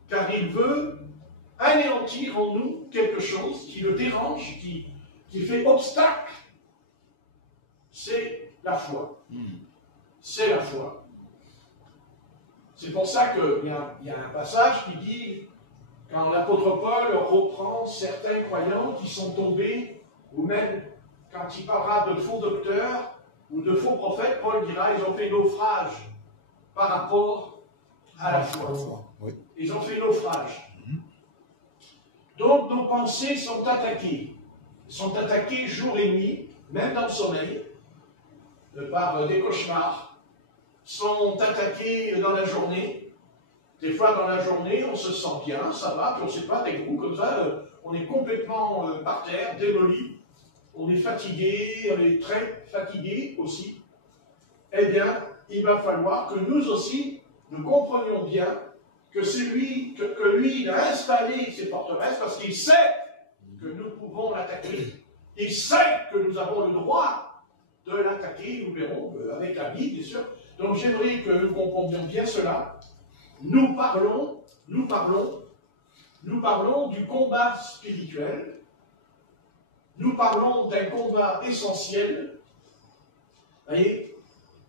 car il veut anéantir en nous quelque chose qui le dérange, qui fait obstacle. C'est la foi. C'est la foi. C'est pour ça qu'il y a un passage qui dit, quand l'apôtre Paul reprend certains croyants qui sont tombés, ou même quand il parlera de faux docteurs ou de faux prophètes, Paul dira, ils ont fait naufrage par rapport à la foi. Oui. Ils ont fait naufrage. Donc nos pensées sont attaquées. Elles sont attaquées jour et nuit, même dans le sommeil, par des cauchemars, sont attaquées dans la journée. Des fois, dans la journée, on se sent bien, ça va, puis on ne sait pas, des coups comme ça, on est complètement par terre, démoli, on est fatigué, on est très fatigué aussi. Eh bien, il va falloir que nous aussi, nous comprenions bien que c'est lui, que lui, il a installé ces forteresses parce qu'il sait que nous pouvons l'attaquer. Il sait que nous avons le droit de l'attaquer, nous verrons avec la Bible, bien sûr. Donc j'aimerais que nous comprenions bien cela. Nous parlons du combat spirituel. Nous parlons d'un combat essentiel. Voyez?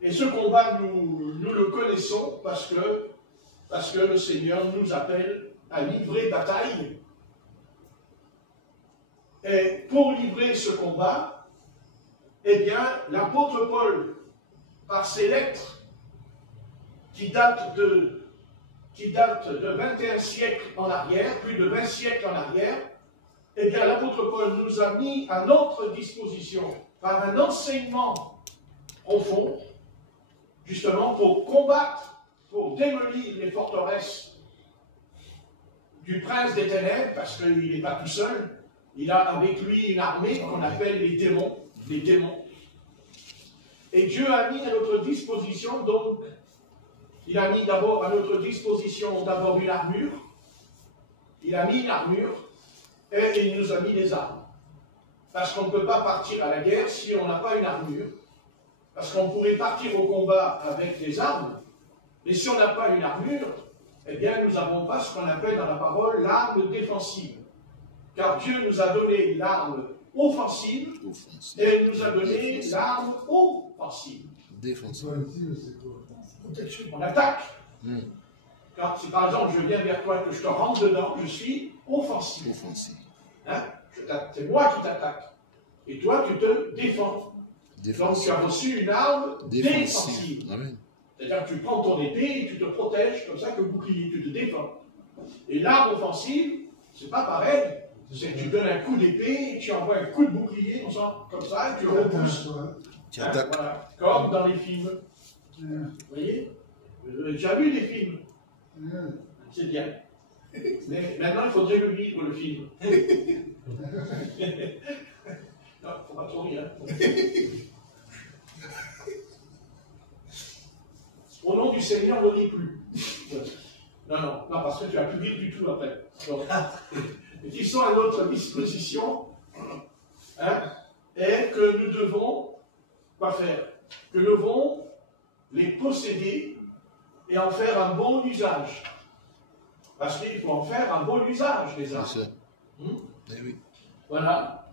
Et ce combat, nous le connaissons parce que le Seigneur nous appelle à livrer bataille. Et pour livrer ce combat, eh bien, l'apôtre Paul, par ses lettres qui datent de 21 siècles en arrière, plus de 20 siècles en arrière, eh bien, l'apôtre Paul nous a mis à notre disposition, par un enseignement profond, justement pour combattre, pour démolir les forteresses du prince des ténèbres, parce qu'il n'est pas tout seul, il a avec lui une armée qu'on appelle les démons. Et Dieu a mis à notre disposition, donc, il a mis d'abord à notre disposition d'abord une armure, il a mis une armure, et il nous a mis des armes. Parce qu'on ne peut pas partir à la guerre si on n'a pas une armure, parce qu'on pourrait partir au combat avec des armes, mais si on n'a pas une armure, eh bien nous n'avons pas ce qu'on appelle dans la parole l'arme défensive. Car Dieu nous a donné l'arme offensive, et il nous a donné l'arme offensive. Défensive. On attaque. Quand, si par exemple je viens vers toi et que je te rentre dedans, je suis offensif. Hein? C'est moi qui t'attaque. Et toi, tu te défends. Donc tu as reçu une arme défensive. C'est-à-dire que tu prends ton épée et tu te protèges comme ça que bouclier, tu te défends. Et l'arme offensive, c'est pas pareil. C'est que tu donnes un coup d'épée, tu envoies un coup de bouclier, comme ça, et tu le repousses. Tu attaques. Voilà. Comme dans les films. Vous voyez? Vous avez déjà vu des films. C'est bien. Mais maintenant, il faudrait le vivre, le film. Non, il ne faut pas trop rire. Au nom du Seigneur, ne ris plus. Non, parce que tu n'as plus rire du tout après. Et qui sont à notre disposition, hein, et que nous devons, quoi faire? Que nous devons les posséder et en faire un bon usage. Parce qu'il faut en faire un bon usage, les armes. Eh oui. Voilà.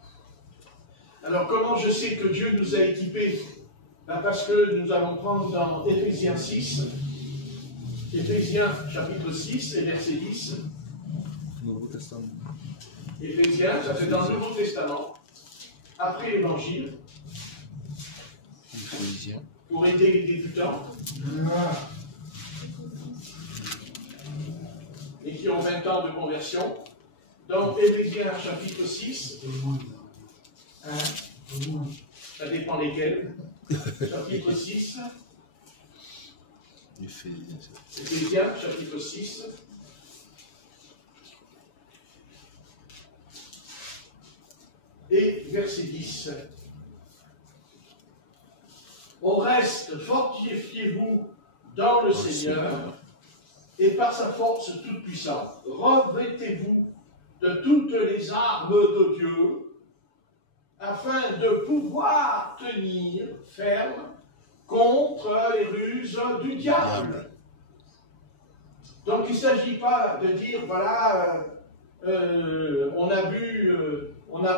Alors, comment je sais que Dieu nous a équipés? Parce que nous allons prendre dans Éphésiens 6, Éphésiens chapitre 6 et verset 10. Nouveau Testament. Éphésiens, ça c'est dans le Nouveau Testament, après l'Évangile, pour aider les débutants, et qui ont 20 ans de conversion. Donc, Éphésiens chapitre 6, ça dépend lesquels, chapitre 6, Éphésiens chapitre 6, et verset 10. Au reste, fortifiez-vous dans le Seigneur et par sa force toute puissante. Revêtez-vous de toutes les armes de Dieu afin de pouvoir tenir ferme contre les ruses du diable. Donc il ne s'agit pas de dire, voilà, on a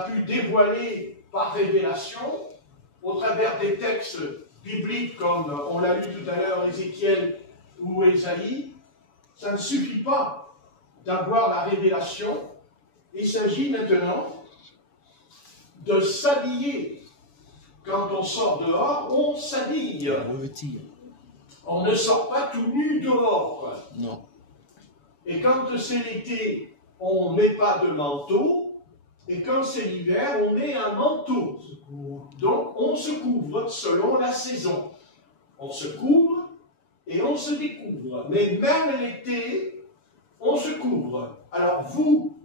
pu dévoiler par révélation, au travers des textes bibliques, comme on l'a lu tout à l'heure, Ézéchiel ou Ésaïe. Ça ne suffit pas d'avoir la révélation. Il s'agit maintenant de s'habiller. Quand on sort dehors, on s'habille. On ne sort pas tout nu dehors. Non. Et quand c'est l'été, on ne met pas de manteau. Et quand c'est l'hiver, on met un manteau. Donc on se couvre selon la saison. On se couvre et on se découvre. Mais même l'été, on se couvre. Alors vous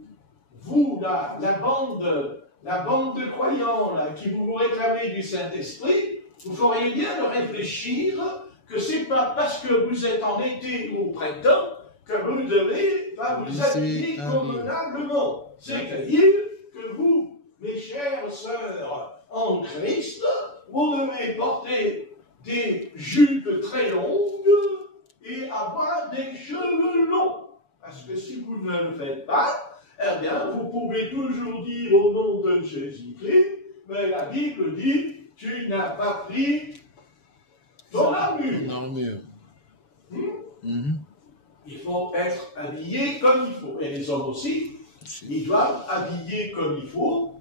la bande de croyants là, qui vous réclamez du Saint-Esprit, vous feriez bien de réfléchir que ce n'est pas parce que vous êtes en été ou au printemps que vous devez pas vous habiller convenablement. C'est-à-dire que vous, mes chères sœurs en Christ, vous devez porter des jupes très longues et avoir des cheveux longs. Parce que si vous ne le faites pas, eh bien, vous pouvez toujours dire au nom de Jésus-Christ, mais la Bible dit, tu n'as pas pris ton armure. Il faut être habillé comme il faut. Et les hommes aussi, ils doivent habiller comme il faut.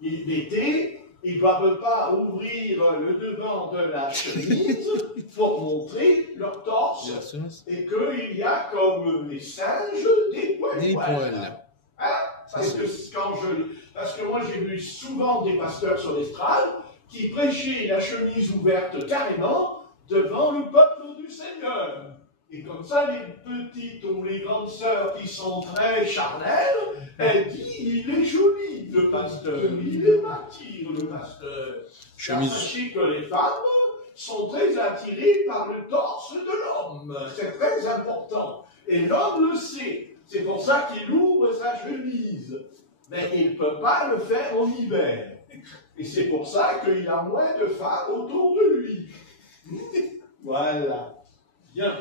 L'été, ils ne doivent pas ouvrir le devant de la chemise pour montrer leur torse. Et qu'il y a comme les singes des poils. Parce que moi j'ai vu souvent des pasteurs sur l'estrade qui prêchaient la chemise ouverte carrément devant le peuple du Seigneur. Et comme ça, les petites ou les grandes sœurs qui sont très charnelles, elles disent, il est joli le pasteur, il est martyr le pasteur. Sachez que les femmes sont très attirées par le torse de l'homme. C'est très important. Et l'homme le sait. C'est pour ça qu'il ouvre sa chemise. Mais il ne peut pas le faire en hiver. Et c'est pour ça qu'il y a moins de femmes autour de lui. Voilà. Bien.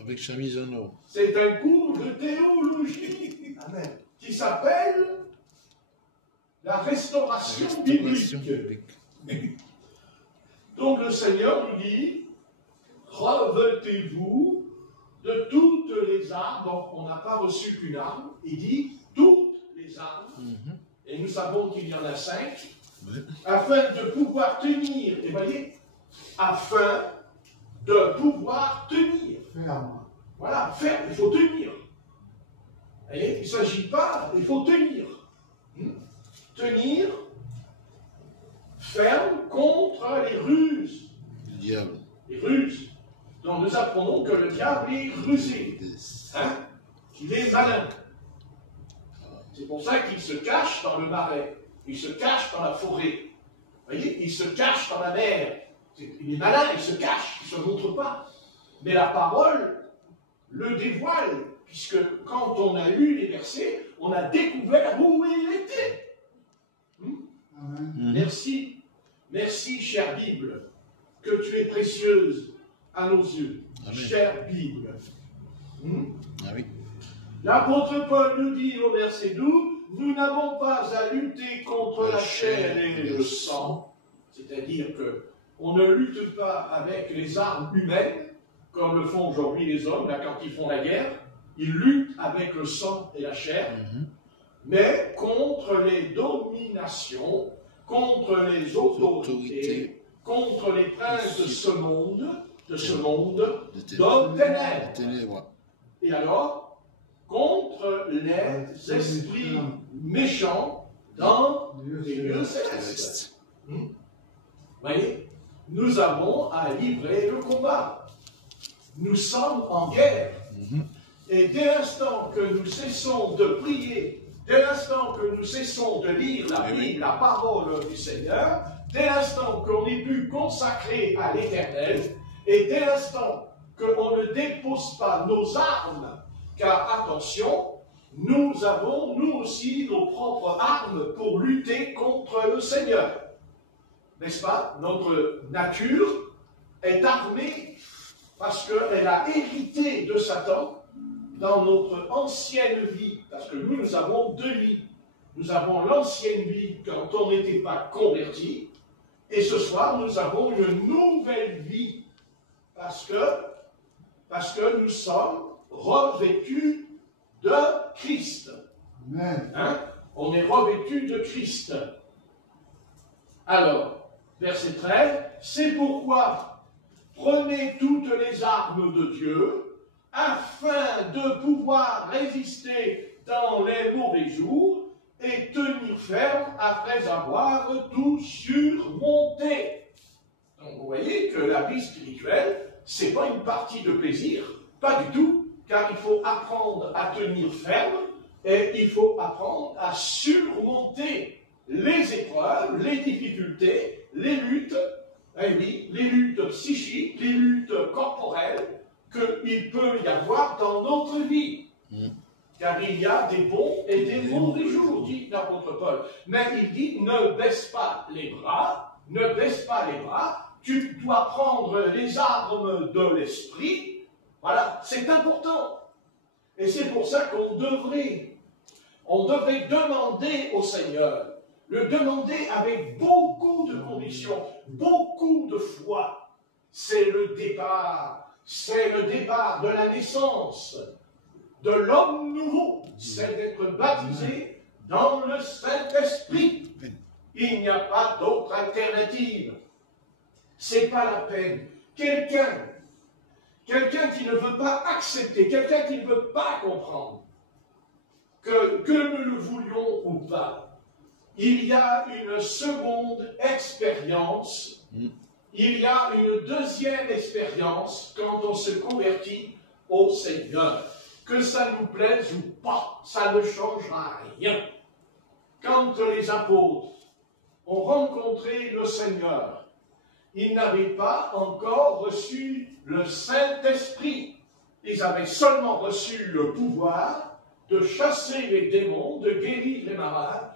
Avec chemise en or. C'est un cours de théologie. Amen. Qui s'appelle la restauration biblique. Donc le Seigneur nous dit, revêtez-vous de toutes les armes. Donc on n'a pas reçu qu'une arme. Il dit toutes les armes. Et nous savons qu'il y en a 5. Afin de pouvoir tenir. Et voyez, afin de pouvoir tenir. Voilà, faire, il faut tenir. Voyez, il ne s'agit pas, il faut tenir. Tenir ferme contre les ruses. Le diable. Les ruses. Donc nous apprenons que le diable est rusé. Qu'il est malin. C'est pour ça qu'il se cache dans le marais. Il se cache dans la forêt. Vous voyez, il se cache dans la mer. Il est malin, il se cache, il ne se montre pas. Mais la parole le dévoile, puisque quand on a lu les versets, on a découvert où il était. Merci. Merci, chère Bible, que tu es précieuse à nos yeux. Amen. Chère Bible. L'apôtre Paul nous dit au verset 12, nous n'avons pas à lutter contre la chair et le sang. C'est-à dire qu'on ne lutte pas avec les armes humaines, comme le font aujourd'hui les hommes, là, quand ils font la guerre. Ils luttent avec le sang et la chair, mais contre les dominations, contre les autorités, contre les princes de ce monde, d'hommes ténèbres. Et alors, contre les esprits méchants dans les lieux célestes. Voyez, nous avons à livrer le combat. Nous sommes en guerre. Et dès l'instant que nous cessons de prier dès l'instant que nous cessons de lire la Bible, la parole du Seigneur, dès l'instant qu'on est plus consacré à l'Éternel, et dès l'instant qu'on ne dépose pas nos armes, car attention, nous avons, nous aussi, nos propres armes pour lutter contre le Seigneur. N'est-ce pas? Notre nature est armée parce qu'elle a hérité de Satan dans notre ancienne vie. Parce que nous avons deux vies. Nous avons l'ancienne vie quand on n'était pas converti. Et ce soir, nous avons une nouvelle vie. Parce que nous sommes revêtus de Christ. Amen. Hein? On est revêtus de Christ. Alors, verset 13, c'est pourquoi prenez toutes les armes de Dieu afin de pouvoir résister dans les mauvais jours et tenir ferme après avoir tout surmonté. Donc vous voyez que la vie spirituelle, ce n'est pas une partie de plaisir, pas du tout, car il faut apprendre à tenir ferme et il faut apprendre à surmonter les épreuves, les difficultés, les luttes, eh oui, les luttes psychiques, les luttes corporelles qu'il peut y avoir dans notre vie. Car il y a des bons et des mauvais jours, dit l'apôtre Paul. Mais il dit, ne baisse pas les bras, ne baisse pas les bras, tu dois prendre les armes de l'esprit. Voilà, c'est important. Et c'est pour ça qu'on devrait demander au Seigneur, le demander avec beaucoup de conviction, beaucoup de foi. C'est le départ de la naissance, de l'homme nouveau, c'est d'être baptisé dans le Saint-Esprit. Il n'y a pas d'autre alternative. C'est pas la peine. Quelqu'un qui ne veut pas accepter, quelqu'un qui ne veut pas comprendre, que nous le voulions ou pas, il y a une seconde expérience, il y a une deuxième expérience quand on se convertit au Seigneur. Que ça nous plaise ou pas, ça ne changera rien. Quand les apôtres ont rencontré le Seigneur, ils n'avaient pas encore reçu le Saint-Esprit. Ils avaient seulement reçu le pouvoir de chasser les démons, de guérir les malades,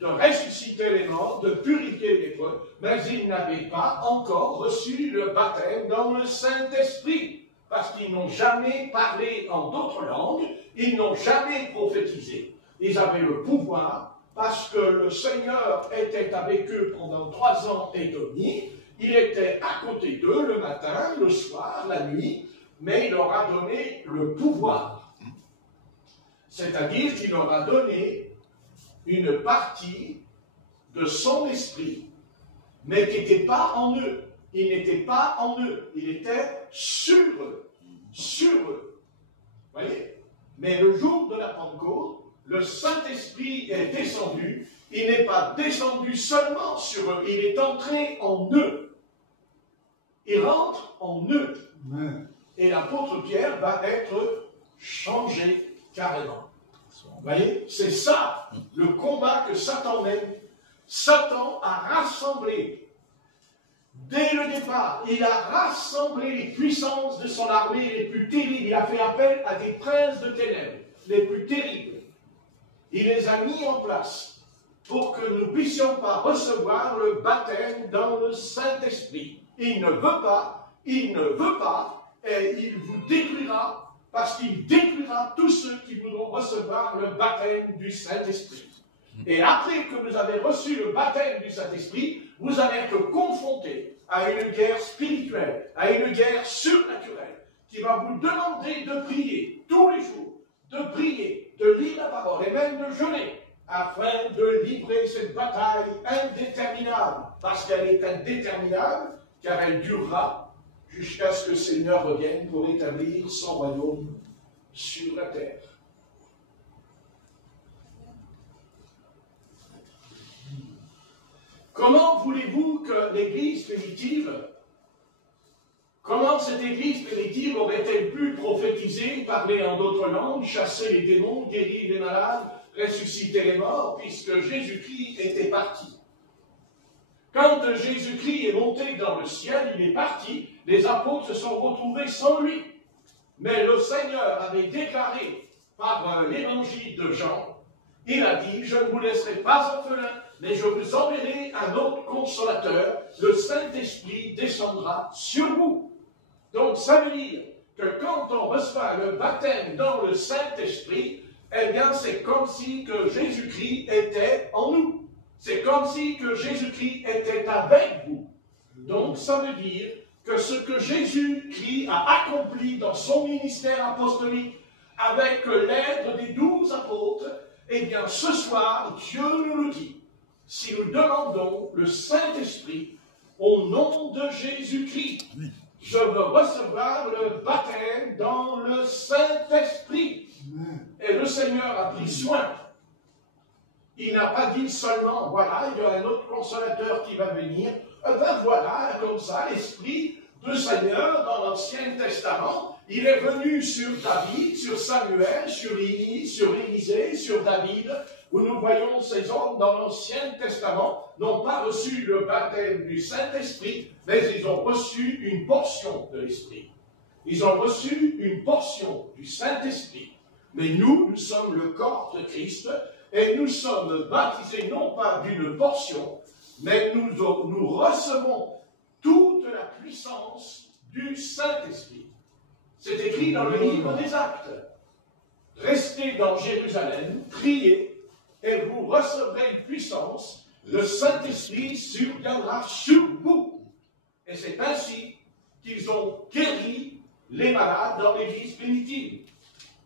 de ressusciter les morts, de purifier les lépreux, mais ils n'avaient pas encore reçu le baptême dans le Saint-Esprit, parce qu'ils n'ont jamais parlé en d'autres langues, ils n'ont jamais prophétisé. Ils avaient le pouvoir, parce que le Seigneur était avec eux pendant 3 ans et demi, il était à côté d'eux le matin, le soir, la nuit, mais il leur a donné le pouvoir. C'est-à-dire qu'il leur a donné une partie de son esprit, mais qui n'était pas en eux. Il n'était pas en eux, il était sur eux. Sur eux. Vous voyez? Mais le jour de la Pentecôte, le Saint-Esprit est descendu. Il n'est pas descendu seulement sur eux, il est entré en eux. Il rentre en eux. Et l'apôtre Pierre va être changé carrément. Vous voyez, c'est ça le combat que Satan mène. Satan a rassemblé, dès le départ, il a rassemblé les puissances de son armée les plus terribles. Il a fait appel à des princes de ténèbres, les plus terribles. Il les a mis en place pour que nous ne puissions pas recevoir le baptême dans le Saint-Esprit. Il ne veut pas, et il vous détruira, parce qu'il détruira tous ceux qui voudront recevoir le baptême du Saint-Esprit. Et après que vous avez reçu le baptême du Saint-Esprit, vous allez être confrontés à une guerre spirituelle, à une guerre surnaturelle, qui va vous demander de prier tous les jours, de prier, de lire la parole et même de jeûner, afin de livrer cette bataille indéterminable, parce qu'elle est indéterminable, car elle durera jusqu'à ce que le Seigneur revienne pour établir son royaume sur la terre. Comment voulez-vous que l'Église primitive, comment cette Église primitive aurait-elle pu prophétiser, parler en d'autres langues, chasser les démons, guérir les malades, ressusciter les morts, puisque Jésus-Christ était parti. Quand Jésus-Christ est monté dans le ciel, il est parti, les apôtres se sont retrouvés sans lui. Mais le Seigneur avait déclaré par l'évangile de Jean, il a dit, je ne vous laisserai pas orphelins, mais je vous enverrai un autre consolateur, le Saint-Esprit descendra sur vous. Donc ça veut dire que quand on reçoit le baptême dans le Saint-Esprit, eh bien c'est comme si que Jésus-Christ était en nous. C'est comme si que Jésus-Christ était avec vous. Donc ça veut dire que ce que Jésus-Christ a accompli dans son ministère apostolique avec l'aide des 12 apôtres, eh bien ce soir, Dieu nous le dit. Si nous demandons le Saint-Esprit au nom de Jésus-Christ, je veux recevoir le baptême dans le Saint-Esprit. Et le Seigneur a pris soin. Il n'a pas dit seulement, voilà, il y a un autre consolateur qui va venir. Eh bien voilà, comme ça, l'Esprit du Seigneur dans l'Ancien Testament, il est venu sur David, sur Samuel, sur Élie, sur Élisée, sur David, où nous voyons ces hommes dans l'Ancien Testament n'ont pas reçu le baptême du Saint-Esprit, mais ils ont reçu une portion de l'Esprit. Ils ont reçu une portion du Saint-Esprit. Mais nous sommes le corps de Christ, et nous sommes baptisés non pas d'une portion, mais nous recevons toute la puissance du Saint-Esprit. C'est écrit dans le livre des Actes. Restez dans Jérusalem, priez, et vous recevrez une puissance. Le Saint-Esprit surviendra sur vous. Et c'est ainsi qu'ils ont guéri les malades dans l'Église primitive.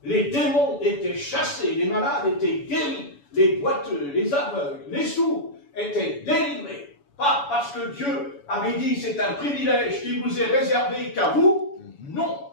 Les démons étaient chassés, les malades étaient guéris, les boiteux, les aveugles, les sourds étaient délivrés. Pas parce que Dieu avait dit c'est un privilège qui vous est réservé qu'à vous. Non.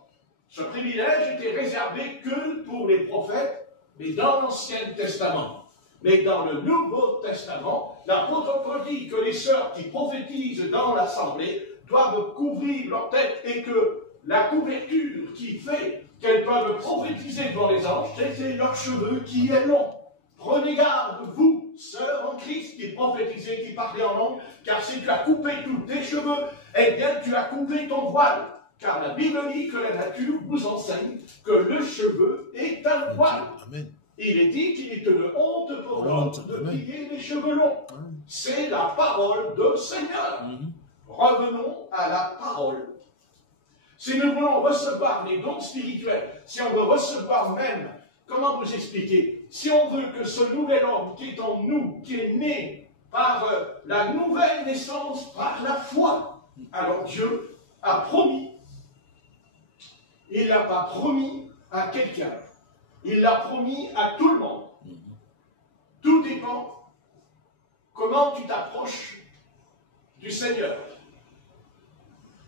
Ce privilège était réservé que pour les prophètes, mais dans l'Ancien Testament. Mais dans le Nouveau Testament, l'apôtre Paul dit que les sœurs qui prophétisent dans l'assemblée doivent couvrir leur tête et que la couverture qui fait qu'elles peuvent prophétiser devant les anges, c'est leurs cheveux qui est long. Prenez garde, vous, sœurs en Christ, qui prophétisez, qui parlez en langue, car si tu as coupé tous tes cheveux, eh bien tu as coupé ton voile. Car la Bible dit que la nature vous enseigne que le cheveu est un voile. Amen. Il est dit qu'il est une honte pour l'homme de plier les cheveux longs. C'est la parole du Seigneur. Revenons à la parole. Si nous voulons recevoir les dons spirituels, si on veut recevoir même, comment vous expliquer, si on veut que ce nouvel homme qui est en nous, qui est né par la nouvelle naissance, par la foi, alors Dieu a promis. Il ne l'a pas promis à quelqu'un. Il l'a promis à tout le monde. Tout dépend comment tu t'approches du Seigneur.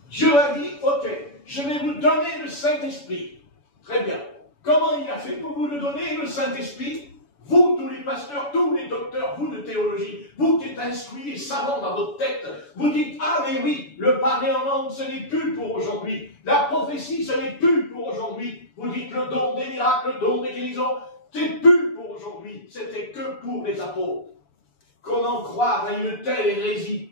Dieu a dit, ok, je vais vous donner le Saint-Esprit. Très bien. Comment il a fait pour vous le donner, le Saint-Esprit? Vous, tous les pasteurs, tous les docteurs, vous de théologie, vous qui êtes instruits et savants dans votre tête, vous dites, ah mais oui, le parler en langue, ce n'est plus pour aujourd'hui. La prophétie, ce n'est plus pour aujourd'hui. Vous dites le don des miracles, le don des guérisons, c'est plus pour aujourd'hui. C'était que pour les apôtres. Comment croire à une telle hérésie?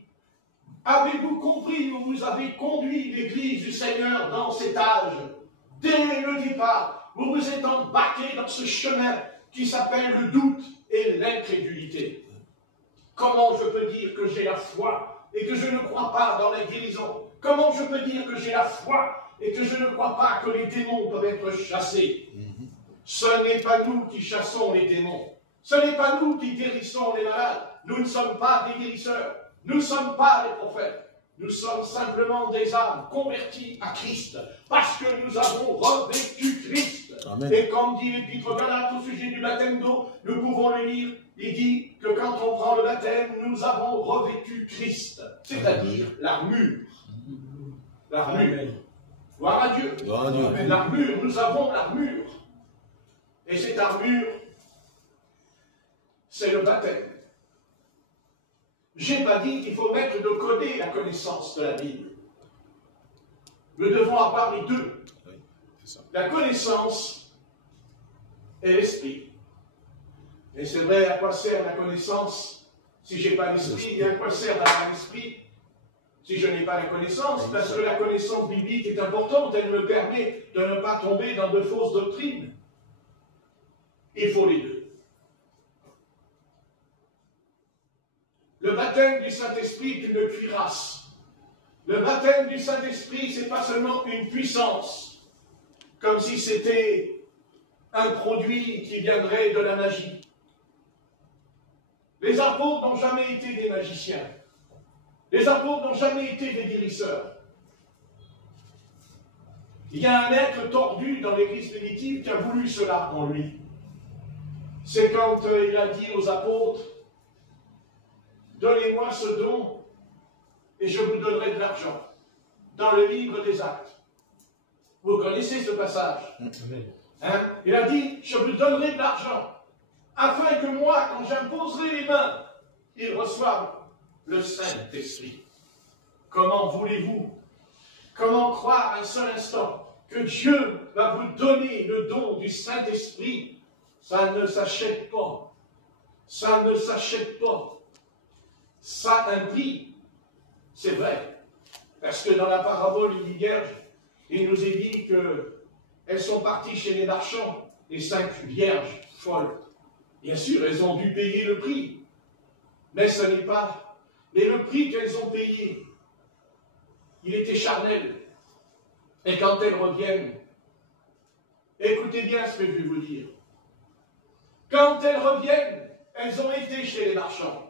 Avez-vous compris où vous avez conduit l'Église du Seigneur dans cet âge? Dès le départ, vous vous êtes embarqué dans ce chemin qui s'appelle le doute et l'incrédulité. Comment je peux dire que j'ai la foi et que je ne crois pas dans la guérison? Comment je peux dire que j'ai la foi et que je ne crois pas que les démons peuvent être chassés? Ce n'est pas nous qui chassons les démons. Ce n'est pas nous qui guérissons les malades. Nous ne sommes pas des guérisseurs. Nous ne sommes pas des prophètes. Nous sommes simplement des âmes converties à Christ, parce que nous avons revêtu Christ. Amen. Et comme dit l'Épître Galates au sujet du baptême d'eau, nous pouvons le lire, il dit que quand on prend le baptême, nous avons revêtu Christ, c'est-à-dire l'armure. L'armure. Gloire à Dieu. L'armure, nous avons l'armure. Et cette armure, c'est le baptême. Je n'ai pas dit qu'il faut mettre de côté la connaissance de la Bible. Nous devons avoir les deux. Oui, la connaissance et l'esprit. Et c'est vrai, à quoi sert la connaissance si je n'ai pas l'esprit? Et à quoi sert d'avoir l'esprit si je n'ai pas la connaissance? Parce que la connaissance biblique est importante, elle me permet de ne pas tomber dans de fausses doctrines. Il faut les deux. Le baptême du Saint-Esprit est une cuirasse. Le baptême du Saint-Esprit, ce n'est pas seulement une puissance, comme si c'était un produit qui viendrait de la magie. Les apôtres n'ont jamais été des magiciens. Les apôtres n'ont jamais été des guérisseurs. Il y a un être tordu dans l'Église primitive qui a voulu cela en lui. C'est quand il a dit aux apôtres, donnez-moi ce don et je vous donnerai de l'argent. Dans le livre des Actes. Vous connaissez ce passage. Hein? Il a dit, je vous donnerai de l'argent, afin que moi, quand j'imposerai les mains, ils reçoivent le Saint-Esprit. Comment voulez-vous, comment croire un seul instant que Dieu va vous donner le don du Saint-Esprit? Ça ne s'achète pas. Ça ne s'achète pas. Ça a un prix. C'est vrai. Parce que dans la parabole des vierges, il nous est dit qu'elles sont parties chez les marchands, les 5 vierges folles. Bien sûr, elles ont dû payer le prix. Mais ce n'est pas. Mais le prix qu'elles ont payé, il était charnel. Et quand elles reviennent, écoutez bien ce que je vais vous dire. Quand elles reviennent, elles ont été chez les marchands.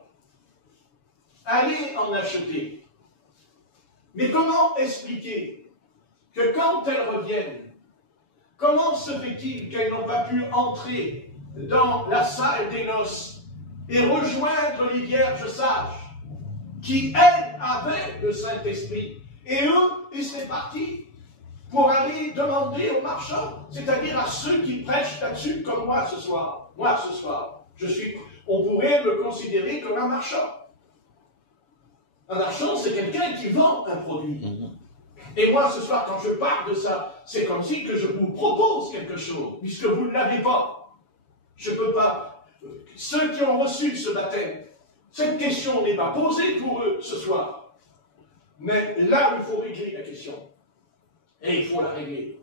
Allez en acheter. Mais comment expliquer que quand elles reviennent, comment se fait-il qu'elles n'ont pas pu entrer dans la salle des noces et rejoindre les vierges sages qui, elles, avaient le Saint-Esprit? Et eux, ils seraient partis pour aller demander aux marchands, c'est-à-dire à ceux qui prêchent là-dessus, comme moi ce soir. Moi ce soir, on pourrait me considérer comme un marchand. Un marchand, c'est quelqu'un qui vend un produit. Et moi, ce soir, quand je parle de ça, c'est comme si que je vous propose quelque chose, puisque vous ne l'avez pas. Je ne peux pas. Ceux qui ont reçu ce baptême, cette question n'est pas posée pour eux ce soir. Mais là, il faut régler la question. Et il faut la régler.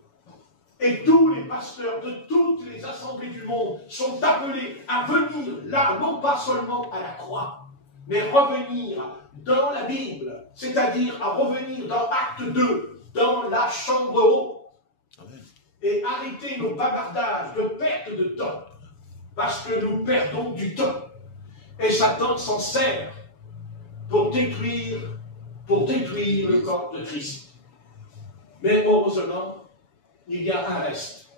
Et tous les pasteurs de toutes les assemblées du monde sont appelés à venir là, non pas seulement à la croix, mais revenir dans la Bible, c'est-à-dire à revenir dans Acte 2, dans la chambre haute, et arrêter nos bavardages de perte de temps, parce que nous perdons du temps. Et Satan s'en sert pour détruire le corps de Christ. Mais heureusement, il y a un reste,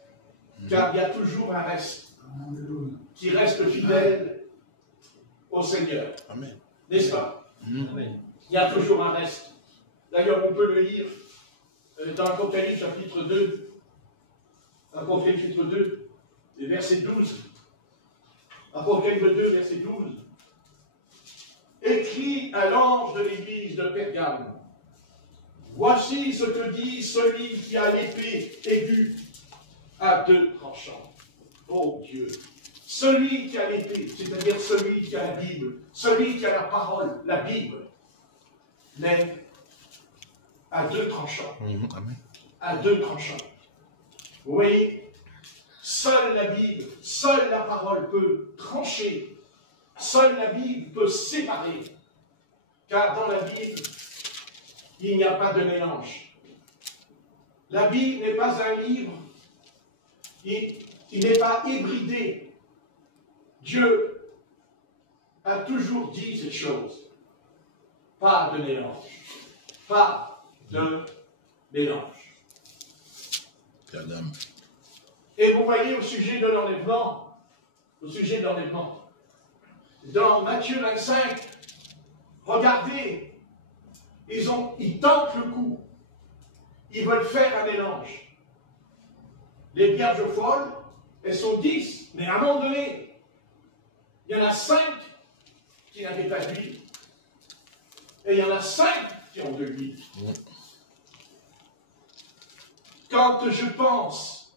car il y a toujours un reste qui reste fidèle au Seigneur. Amen. N'est-ce pas? Amen. Il y a toujours un reste. D'ailleurs, on peut le lire dans Apocalypse chapitre 2. Apocalypse chapitre 2, verset 12. Apocalypse 2, verset 12. Écrit à l'ange de l'église de Pergame. Voici ce que dit celui qui a l'épée aiguë à 2 tranchants. Oh Dieu! Celui qui a l'épée, c'est-à-dire celui qui a la Bible, celui qui a la parole, la Bible, mais à 2 tranchants. Amen. À 2 tranchants. Vous voyez, seule la Bible, seule la parole peut trancher, seule la Bible peut séparer, car dans la Bible, il n'y a pas de mélange. La Bible n'est pas un livre, il n'est pas hybridé. Dieu a toujours dit cette chose. Pas de mélange. Pas de mélange. Et vous voyez au sujet de l'enlèvement, dans Matthieu 25, regardez, ils tentent le coup. Ils veulent faire un mélange. Les vierges folles, elles sont 10, mais à un moment donné, il y en a 5 qui n'avaient pas d'huile. Et il y en a 5 qui ont de l'huile. Quand je pense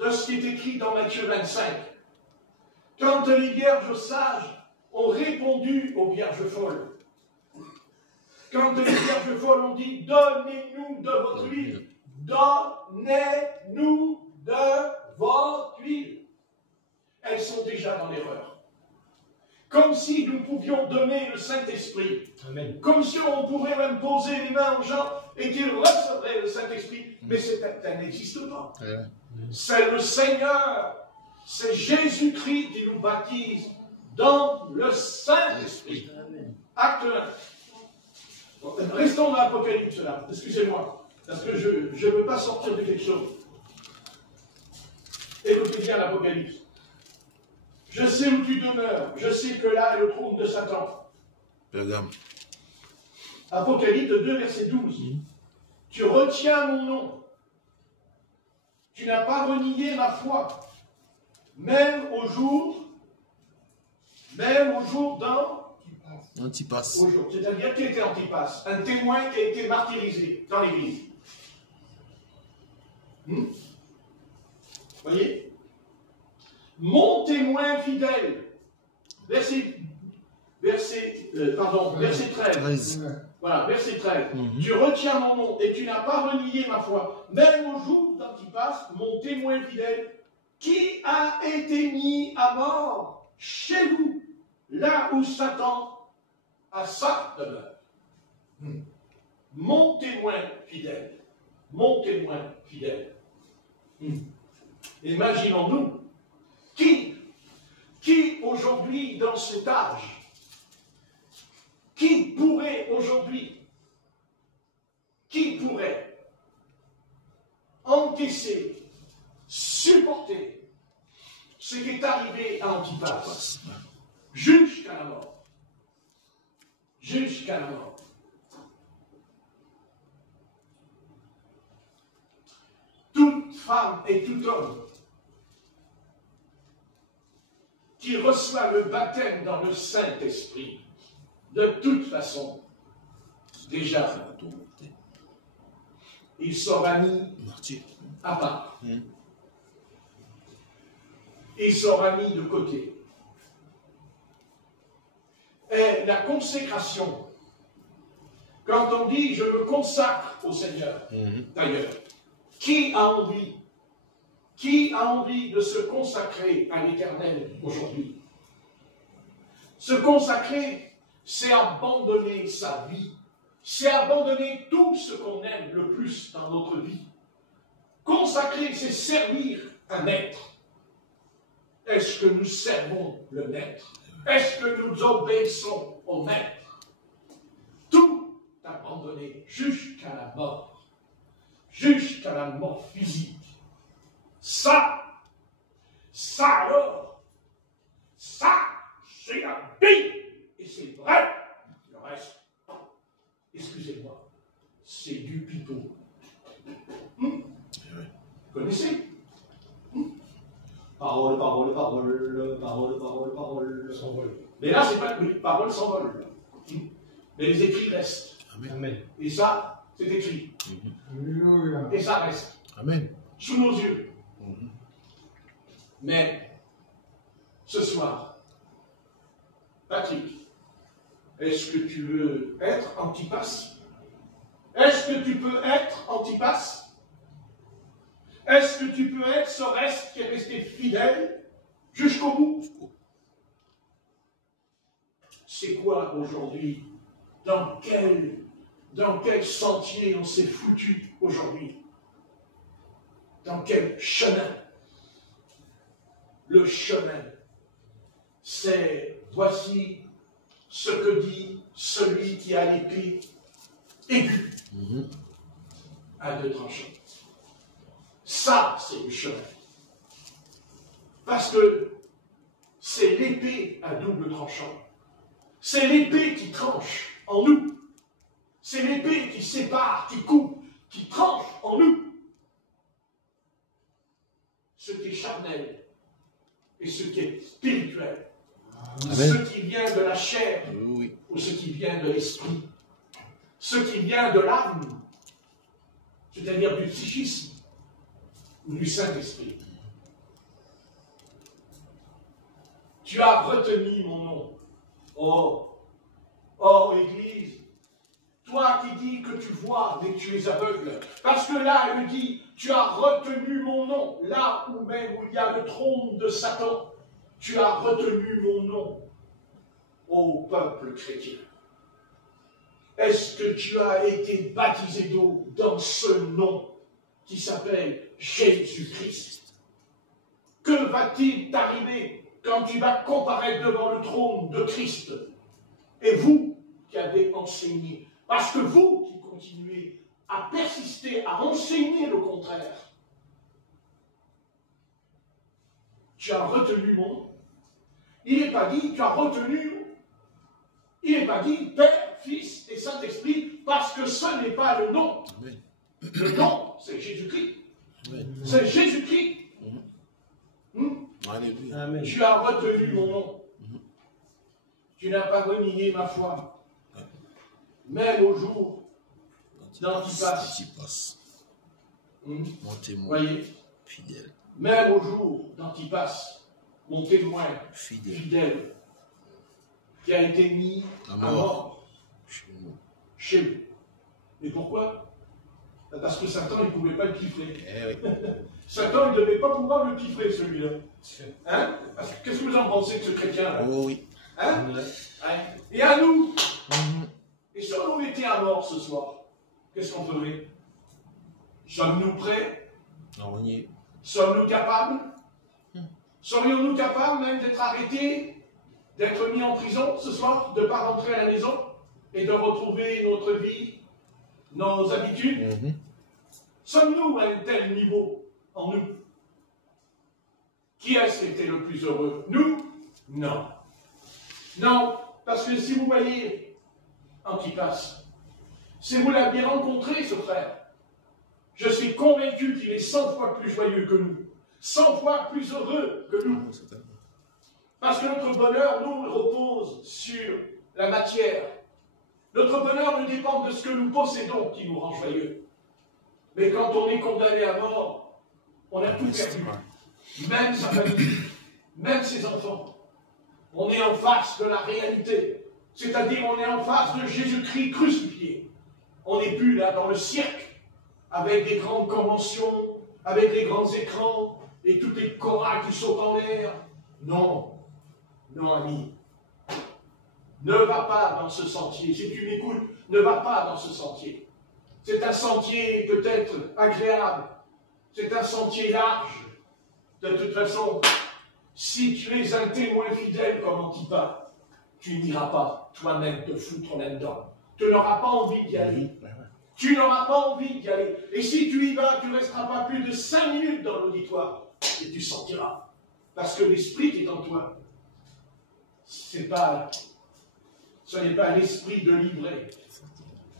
de ce qui est écrit dans Matthieu 25. Quand les vierges sages ont répondu aux vierges folles, quand les vierges folles ont dit « Donnez-nous de votre huile », donnez-nous de votre huile, elles sont déjà dans l'erreur. Comme si nous pouvions donner le Saint-Esprit. Amen. Comme si on pouvait même poser les mains aux gens et qu'ils recevraient le Saint-Esprit. Mais ça n'existe pas. C'est le Seigneur, c'est Jésus-Christ qui nous baptise dans le Saint-Esprit. Acte 1. Donc, restons dans l'Apocalypse là, excusez-moi, parce que je ne veux pas sortir de quelque chose. Écoutez bien l'Apocalypse. Je sais où tu demeures, je sais que là est le trône de Satan. Pergame. Apocalypse 2, verset 12. Tu retiens mon nom. Tu n'as pas renié ma foi. Même au jour Antipas. C'est-à-dire qui était Antipas? Un témoin qui a été martyrisé dans l'église. Voyez? Mon témoin fidèle. Verset 13. Voilà, verset 13. Tu retiens mon nom et tu n'as pas renié ma foi. Même au jour d'Antipas, mon témoin fidèle, qui a été mis à mort chez vous, là où Satan a sa demeure. Mon témoin fidèle. Mon témoin fidèle. Imaginons-nous, qui aujourd'hui, dans cet âge, qui pourrait encaisser, supporter ce qui est arrivé à Antipas jusqu'à la mort. Jusqu'à la mort. Toute femme et tout homme qui reçoit le baptême dans le Saint-Esprit, de toute façon, déjà, il sera mis à part. Il sera mis de côté. Et la consécration, quand on dit « je me consacre au Seigneur », d'ailleurs, qui a envie de se consacrer à l'Éternel aujourd'hui? Se consacrer, c'est abandonner sa vie. C'est abandonner tout ce qu'on aime le plus dans notre vie. Consacrer, c'est servir un maître. Est-ce que nous servons le maître? Est-ce que nous obéissons au maître? Tout abandonner jusqu'à la mort. Jusqu'à la mort physique. Ça alors, ça, c'est la vie, et c'est vrai. Le reste, excusez-moi, c'est du pipeau. Vous connaissez? Parole. S'envole. Mais là, c'est pas que parole s'envole. Mais les écrits restent. Amen. Et ça, c'est écrit. Et ça reste. Amen. Sous nos yeux. Mais, ce soir, Patrick, est-ce que tu veux être Antipas? Est-ce que tu peux être Antipas? Est-ce que tu peux être ce reste qui est resté fidèle jusqu'au bout? C'est quoi aujourd'hui? Dans quel sentier on s'est foutu aujourd'hui? Dans quel chemin? Le chemin, c'est voici ce que dit celui qui a l'épée aiguë à deux tranchants. Ça, c'est le chemin. Parce que c'est l'épée à double tranchant. C'est l'épée qui tranche en nous. C'est l'épée qui sépare, qui coupe, qui tranche en nous. Ce qui est charnel et ce qui est spirituel. Amen. Ce qui vient de la chair ou ce qui vient de l'esprit. Ce qui vient de l'âme, c'est-à-dire du psychisme ou du Saint-Esprit. tu as retenu mon nom. Oh, oh, Église, toi qui dis que tu vois, mais tu es aveugle. Parce que là, elle dit, tu as retenu mon nom. Là où même où il y a le trône de Satan, tu as retenu mon nom. Ô peuple chrétien, est-ce que tu as été baptisé d'eau dans ce nom qui s'appelle Jésus-Christ? Que va-t-il t'arriver quand tu vas comparaître devant le trône de Christ? Et vous qui avez enseigné, parce que vous qui continuez à persister, à enseigner le contraire, tu as retenu mon nom. Il n'est pas dit, tu as retenu, il n'est pas dit Père, Fils et Saint-Esprit, parce que ce n'est pas le nom. Amen. Le nom, c'est Jésus-Christ. Amen. C'est Jésus-Christ. Alléluia. Amen. Tu as retenu mon nom. Tu n'as pas renié ma foi. Même au jour d'Antipas, mon témoin voyez, fidèle. même au jour d'Antipas, mon témoin Fidèle. fidèle, qui a été mis à mort Chez nous. chez lui. Et pourquoi? Parce que Satan, il ne pouvait pas le piffrer. Eh oui. Satan, il ne devait pas pouvoir le piffrer, celui-là. Hein? Qu'est-ce que vous en pensez de ce chrétien-là? Oh oui. Hein? Hein? Et à nous, et si on nous mettait à mort ce soir, qu'est-ce qu'on ferait? Sommes-nous prêts? Non, on y est. Sommes-nous capables? Serions-nous capables même d'être arrêtés, d'être mis en prison ce soir, de ne pas rentrer à la maison et de retrouver notre vie, nos habitudes? Sommes-nous à un tel niveau en nous? Qui est-ce qui était le plus heureux? Nous? Non. Non, parce que si vous voyez Antipas, si vous l'avez rencontré, ce frère, je suis convaincu qu'il est 100 fois plus joyeux que nous, 100 fois plus heureux que nous. Parce que notre bonheur, nous, repose sur la matière. Notre bonheur ne dépend de ce que nous possédons qui nous rend joyeux. Mais quand on est condamné à mort, on a tout perdu. Même sa famille, même ses enfants. On est en face de la réalité. C'est-à-dire, on est en face de Jésus-Christ crucifié. On n'est plus là dans le cirque, avec des grandes conventions, avec les grands écrans, et toutes les chorales qui sautent en l'air. Non. Non, ami. Ne va pas dans ce sentier. Si tu m'écoutes, ne va pas dans ce sentier. C'est un sentier peut-être agréable. C'est un sentier large. De toute façon, si tu es un témoin fidèle comme Antipas, tu n'iras pas toi-même te foutre là-dedans. Tu n'auras pas envie d'y aller. Tu n'auras pas envie d'y aller. Et si tu y vas, tu ne resteras pas plus de 5 minutes dans l'auditoire. Et tu sortiras. Parce que l'esprit qui est en toi, ce n'est pas l'esprit de livret.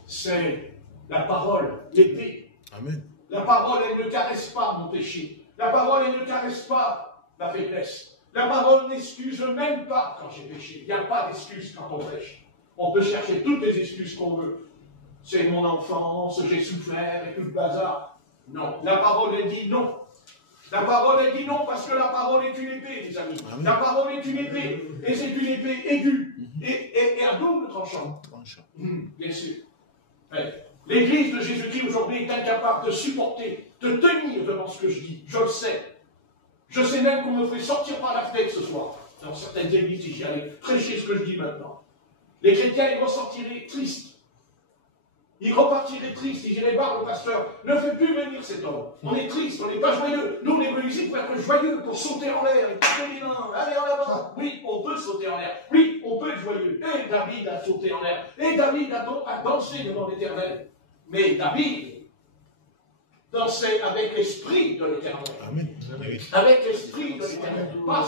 C'est la parole, l'épée. Amen. La parole, elle ne caresse pas mon péché. La parole, elle ne caresse pas la faiblesse. La parole n'excuse même pas quand j'ai péché. Il n'y a pas d'excuse quand on pêche. On peut chercher toutes les excuses qu'on veut. C'est mon enfance, j'ai souffert et tout le bazar. Non. La parole, elle dit non. La parole, elle dit non parce que la parole est une épée, les amis. Amen. La parole est une épée. Et c'est une épée aiguë. Et à double tranchant. Bien sûr. Ouais. L'Église de Jésus-Christ aujourd'hui est incapable de supporter, de tenir devant ce que je dis. Je le sais. Je sais même qu'on me ferait sortir par la fenêtre ce soir. Dans certaines églises, si j'y allais prêcher ce que je dis maintenant. Les chrétiens, ils ressortiraient tristes. Ils repartiraient tristes. Ils iraient voir le pasteur. Ne fais plus venir cet homme. On est triste, on n'est pas joyeux. Nous, on est venus ici pour être joyeux, pour sauter en l'air et taper les mains. Allez en avant. Oui, on peut sauter en l'air. Oui, on peut être joyeux. Et David a sauté en l'air. Et David a dansé devant l'Éternel. Mais David dansait avec l'esprit de l'Éternel. Amen. Avec l'esprit de l'Éternel. Pas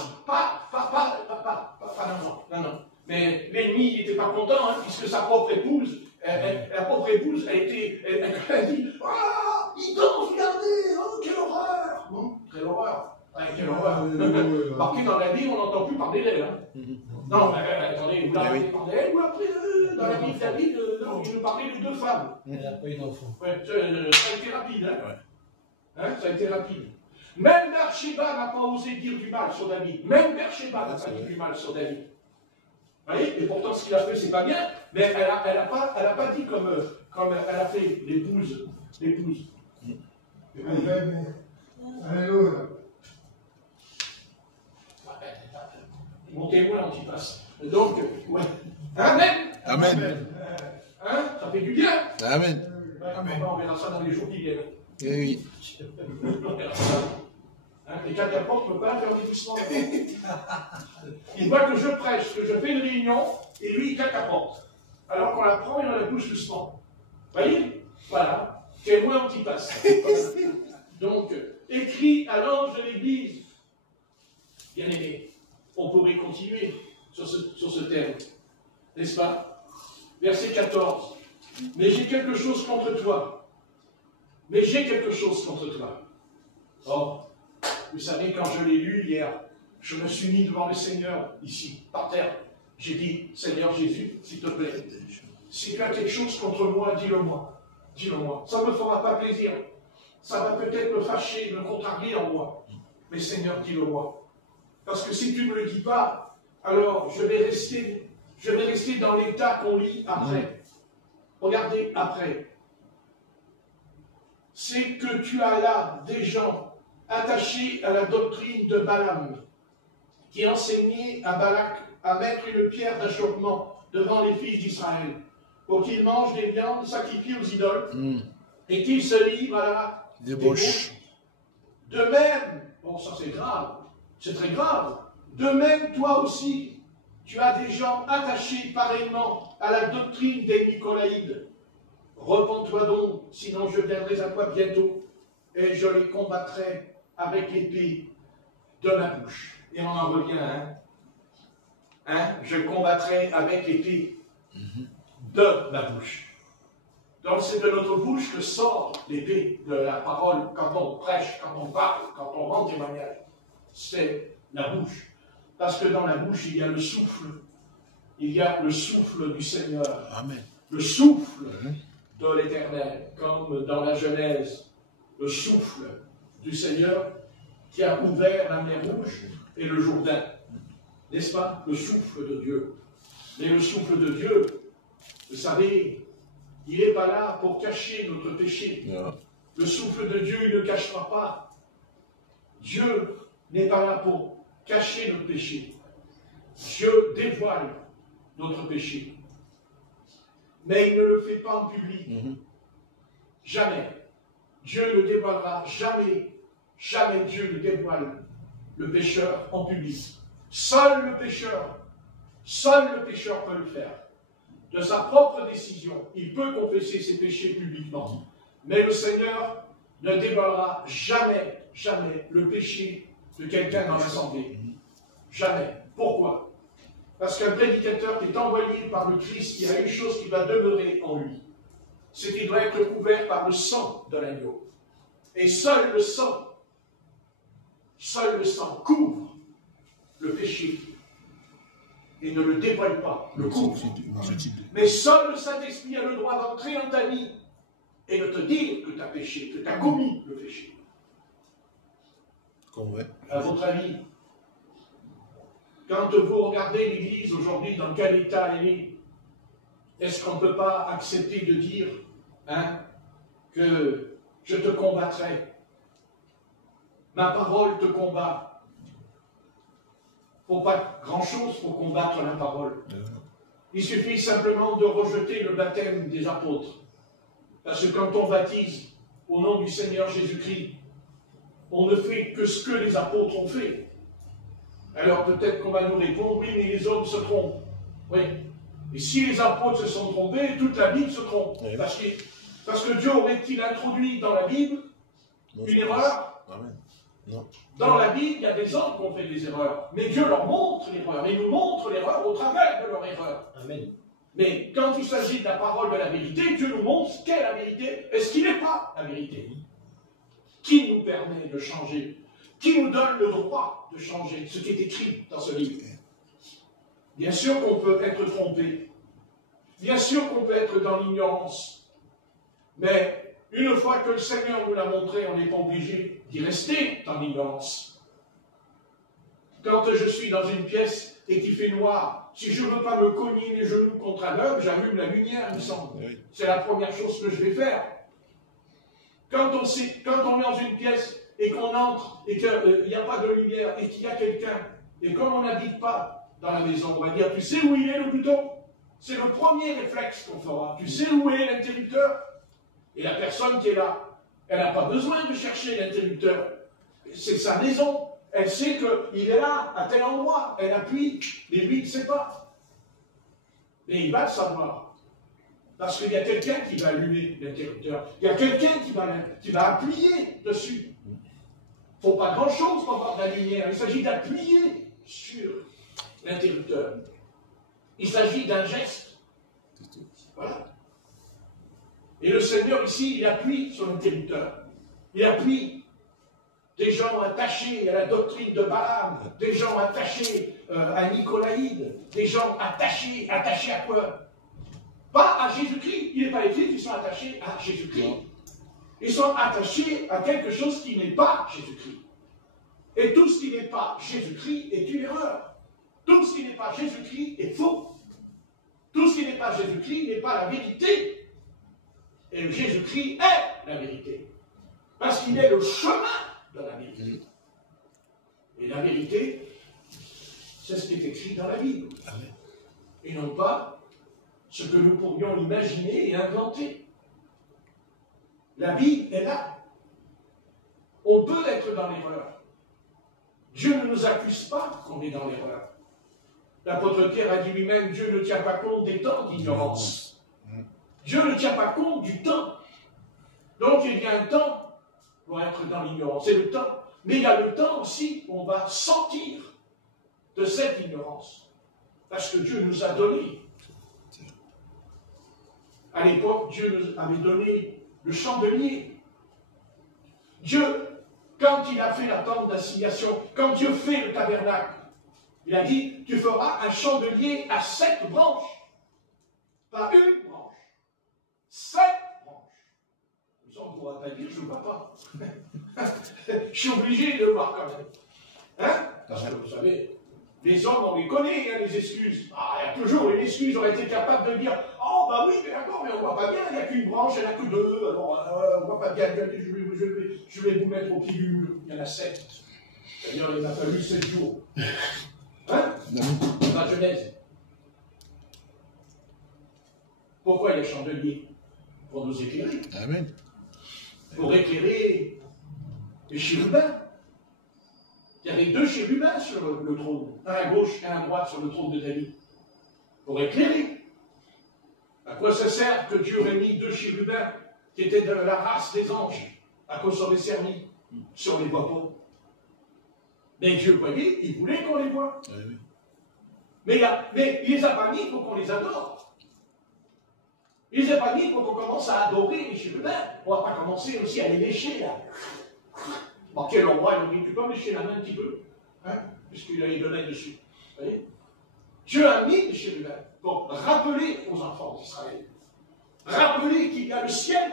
non. Mais l'ennemi n'était pas content, hein, puisque sa propre épouse, la propre épouse a dit « Ah, il danse, regardez, oh, quelle horreur !» Quelle horreur. Ouais, quelle horreur. Marqué dans la Bible, on n'entend plus parler d'elle. Hein. Non, attendez, vous l'avez parlé d'elle, ou après, dans la Bible, David, il nous parlait de 2 femmes. Elle n'a pas eu d'enfant. Ouais, ça a été rapide, hein. Ça a été rapide. Même Bathsheba n'a pas osé dire du mal sur David. Même Bathsheba n'a pas dit du mal sur David. Vous voyez? Et pourtant, ce qu'il a fait, c'est pas bien. Mais elle a pas dit comme elle a fait l'épouse. Alléluia. Mon témoin Antipas. Donc, ouais. Amen. Amen. Hein? Ça fait du bien. Amen. Amen. On verra ça dans les jours qui viennent. Eh oui. On verra ça. Hein? Les catapultes ne peuvent pas faire des doucement. Il voit que je prêche, que je fais une réunion, et lui, il cataporte. Alors qu'on la prend et on la bouge doucement. Vous voyez? Voilà. Témoin Antipas. Donc, écrit à l'ange de l'Église. Bien aimé, on pourrait continuer sur ce thème. N'est-ce pas? Verset 14. Mais j'ai quelque chose contre toi. Mais j'ai quelque chose contre toi. Or, vous savez, quand je l'ai lu hier, je me suis mis devant le Seigneur, ici, par terre. J'ai dit, Seigneur Jésus, s'il te plaît, si tu as quelque chose contre moi, dis-le-moi. Dis-le-moi. Ça ne me fera pas plaisir. Ça va peut-être me fâcher, me contrarier en moi. Mais Seigneur, dis-le-moi. Parce que si tu ne me le dis pas, alors je vais rester dans l'état qu'on lit après. Regardez après. C'est que tu as là des gens attachés à la doctrine de Balaam, qui enseignait à Balak à mettre une pierre d'achoppement devant les fils d'Israël, pour qu'ils mangent des viandes sacrifiées aux idoles, et qu'ils se livrent à la débauche. De même, bon ça c'est grave, c'est très grave, de même toi aussi, tu as des gens attachés pareillement à la doctrine des Nicolaïdes. Repens-toi donc, sinon je viendrai à toi bientôt, et je les combattrai avec l'épée de ma bouche. Et on en revient, je combattrai avec l'épée de ma bouche. Donc c'est de notre bouche que sort l'épée de la parole quand on prêche, quand on parle, quand on rend témoignage. C'est la bouche. Parce que dans la bouche, il y a le souffle. Il y a le souffle du Seigneur. Amen. Le souffle de l'Éternel, comme dans la Genèse. Le souffle du Seigneur qui a ouvert la mer Rouge et le Jourdain. N'est-ce pas? Le souffle de Dieu. Mais le souffle de Dieu, vous savez, il n'est pas là pour cacher notre péché. Yeah. Le souffle de Dieu, il ne cachera pas. Dieu n'est pas là pour cacher notre péché. Dieu dévoile notre péché. Mais il ne le fait pas en public. Jamais. Dieu ne dévoilera jamais. Jamais Dieu ne dévoile le pécheur en public. Seul le pécheur peut le faire. De sa propre décision, il peut confesser ses péchés publiquement. Mais le Seigneur ne dévoilera jamais, jamais le péché de quelqu'un dans l'assemblée. Jamais. Pourquoi? Parce qu'un prédicateur qui est envoyé par le Christ, il y a une chose qui va demeurer en lui. C'est qu'il doit être couvert par le sang de l'agneau. Et seul le sang couvre le péché et ne le dévoile pas, le couvre. Mais seul le Saint-Esprit a le droit d'entrer dans ta vie et de te dire que tu as péché, que tu as commis le péché. À votre avis, quand vous regardez l'Église aujourd'hui, dans quel état elle est, est-ce qu'on ne peut pas accepter de dire que je te combattrai? Ma parole te combat. Il ne faut pas grand-chose pour combattre la parole. Il suffit simplement de rejeter le baptême des apôtres. Parce que quand on baptise au nom du Seigneur Jésus-Christ, on ne fait que ce que les apôtres ont fait. Alors peut-être qu'on va nous répondre, oui, mais les hommes se trompent. Oui. Et si les apôtres se sont trompés, toute la Bible se trompe. Oui. Parce que Dieu aurait-il introduit dans la Bible une erreur? Amen. Non. Dans la Bible, il y a des hommes qui ont fait des erreurs. Mais Dieu leur montre l'erreur. Et nous montre l'erreur au travers de leur erreur. Amen. Mais quand il s'agit de la parole de la vérité, Dieu nous montre ce qu'est la vérité et ce qui n'est pas la vérité. Qui nous permet de changer? Qui nous donne le droit de changer ce qui est écrit dans ce livre? Bien sûr qu'on peut être trompé. Bien sûr qu'on peut être dans l'ignorance. Mais Une fois que le Seigneur nous l'a montré, on n'est pas obligé d'y rester dans l'ignorance. Quand je suis dans une pièce et qu'il fait noir, si je ne veux pas me cogner les genoux contre un meuble, j'allume la lumière, il me semble. Oui. C'est la première chose que je vais faire. Quand on est dans une pièce et qu'on entre et qu'il n'y a pas de lumière et qu'il y a quelqu'un, et comme on n'habite pas dans la maison, on va dire, tu sais où il est le bouton? C'est le premier réflexe qu'on fera. Tu sais où est l'interrupteur? Et la personne qui est là, elle n'a pas besoin de chercher l'interrupteur. C'est sa maison. Elle sait qu'il est là, à tel endroit. Elle appuie, et lui, il ne sait pas. Mais il va le savoir. Parce qu'il y a quelqu'un qui va allumer l'interrupteur. Il y a quelqu'un qui va appuyer dessus. Il ne faut pas grand-chose pour avoir de la lumière. Il s'agit d'appuyer sur l'interrupteur. Il s'agit d'un geste. Voilà. Et le Seigneur, ici, il appuie sur l'interrupteur. Il appuie des gens attachés à la doctrine de Balaam, des gens attachés à Nicolaïde, des gens attachés à quoi? Pas à Jésus-Christ. Il n'est pas écrit qu'ils sont attachés à Jésus-Christ. Ils sont attachés à quelque chose qui n'est pas Jésus-Christ. Et tout ce qui n'est pas Jésus-Christ est une erreur. Tout ce qui n'est pas Jésus-Christ est faux. Tout ce qui n'est pas Jésus-Christ n'est pas la vérité. Et Jésus-Christ est la vérité. Parce qu'il est le chemin de la vérité. Et la vérité, c'est ce qui est écrit dans la Bible. Et non pas ce que nous pourrions imaginer et inventer. La Bible est là. On peut être dans l'erreur. Dieu ne nous accuse pas qu'on est dans l'erreur. L'apôtre Pierre a dit lui-même, Dieu ne tient pas compte des temps d'ignorance. Dieu ne tient pas compte du temps. Donc il y a un temps pour être dans l'ignorance, c'est le temps. Mais il y a le temps aussi où on va sortir de cette ignorance. Parce que Dieu nous a donné. À l'époque, Dieu nous avait donné le chandelier. Dieu, quand il a fait la tente d'assignation, quand Dieu fait le tabernacle, il a dit, tu feras un chandelier à 7 branches. Pas une branche. 7 branches. Ça, on ne pourra pas dire, je ne vois pas. Je suis obligé de le voir quand même. Hein? Parce que vous savez, les hommes, on les connaît, hein, les excuses. Ah, il y a toujours une excuse, on aurait été capable de dire, oh, bah oui, mais d'accord, mais on ne voit pas bien, il n'y a qu'une branche, il n'y en a que 2, alors on ne voit pas bien, je vais vous mettre au pied du mur, il y en a 7. C'est-à-dire, il m'a fallu 7 jours. Hein? Dans la Genèse. Pourquoi les chandeliers? Pour nous éclairer. Amen. Pour éclairer les chérubins. Il y avait 2 chérubins sur le trône, un à gauche et un à droite sur le trône de David. Pour éclairer. À quoi ça sert que Dieu ait mis 2 chérubins qui étaient de la race des anges, à cause qu'on les servit, si on ne les voit pas? Mais Dieu voyait, il voulait qu'on les voie. Oui. Mais il ne les a pas mis pour qu'on les adore. Il ne les a pas mis pour qu'on commence à adorer les chérubins. On ne va pas commencer aussi à les lécher, là. Bon, quel endroit, il a dit, tu peux me lécher la main un petit peu, hein, puisqu'il a les donné dessus. Vous voyez? Dieu a mis les chérubins pour rappeler aux enfants d'Israël. Rappeler qu'il y a le ciel.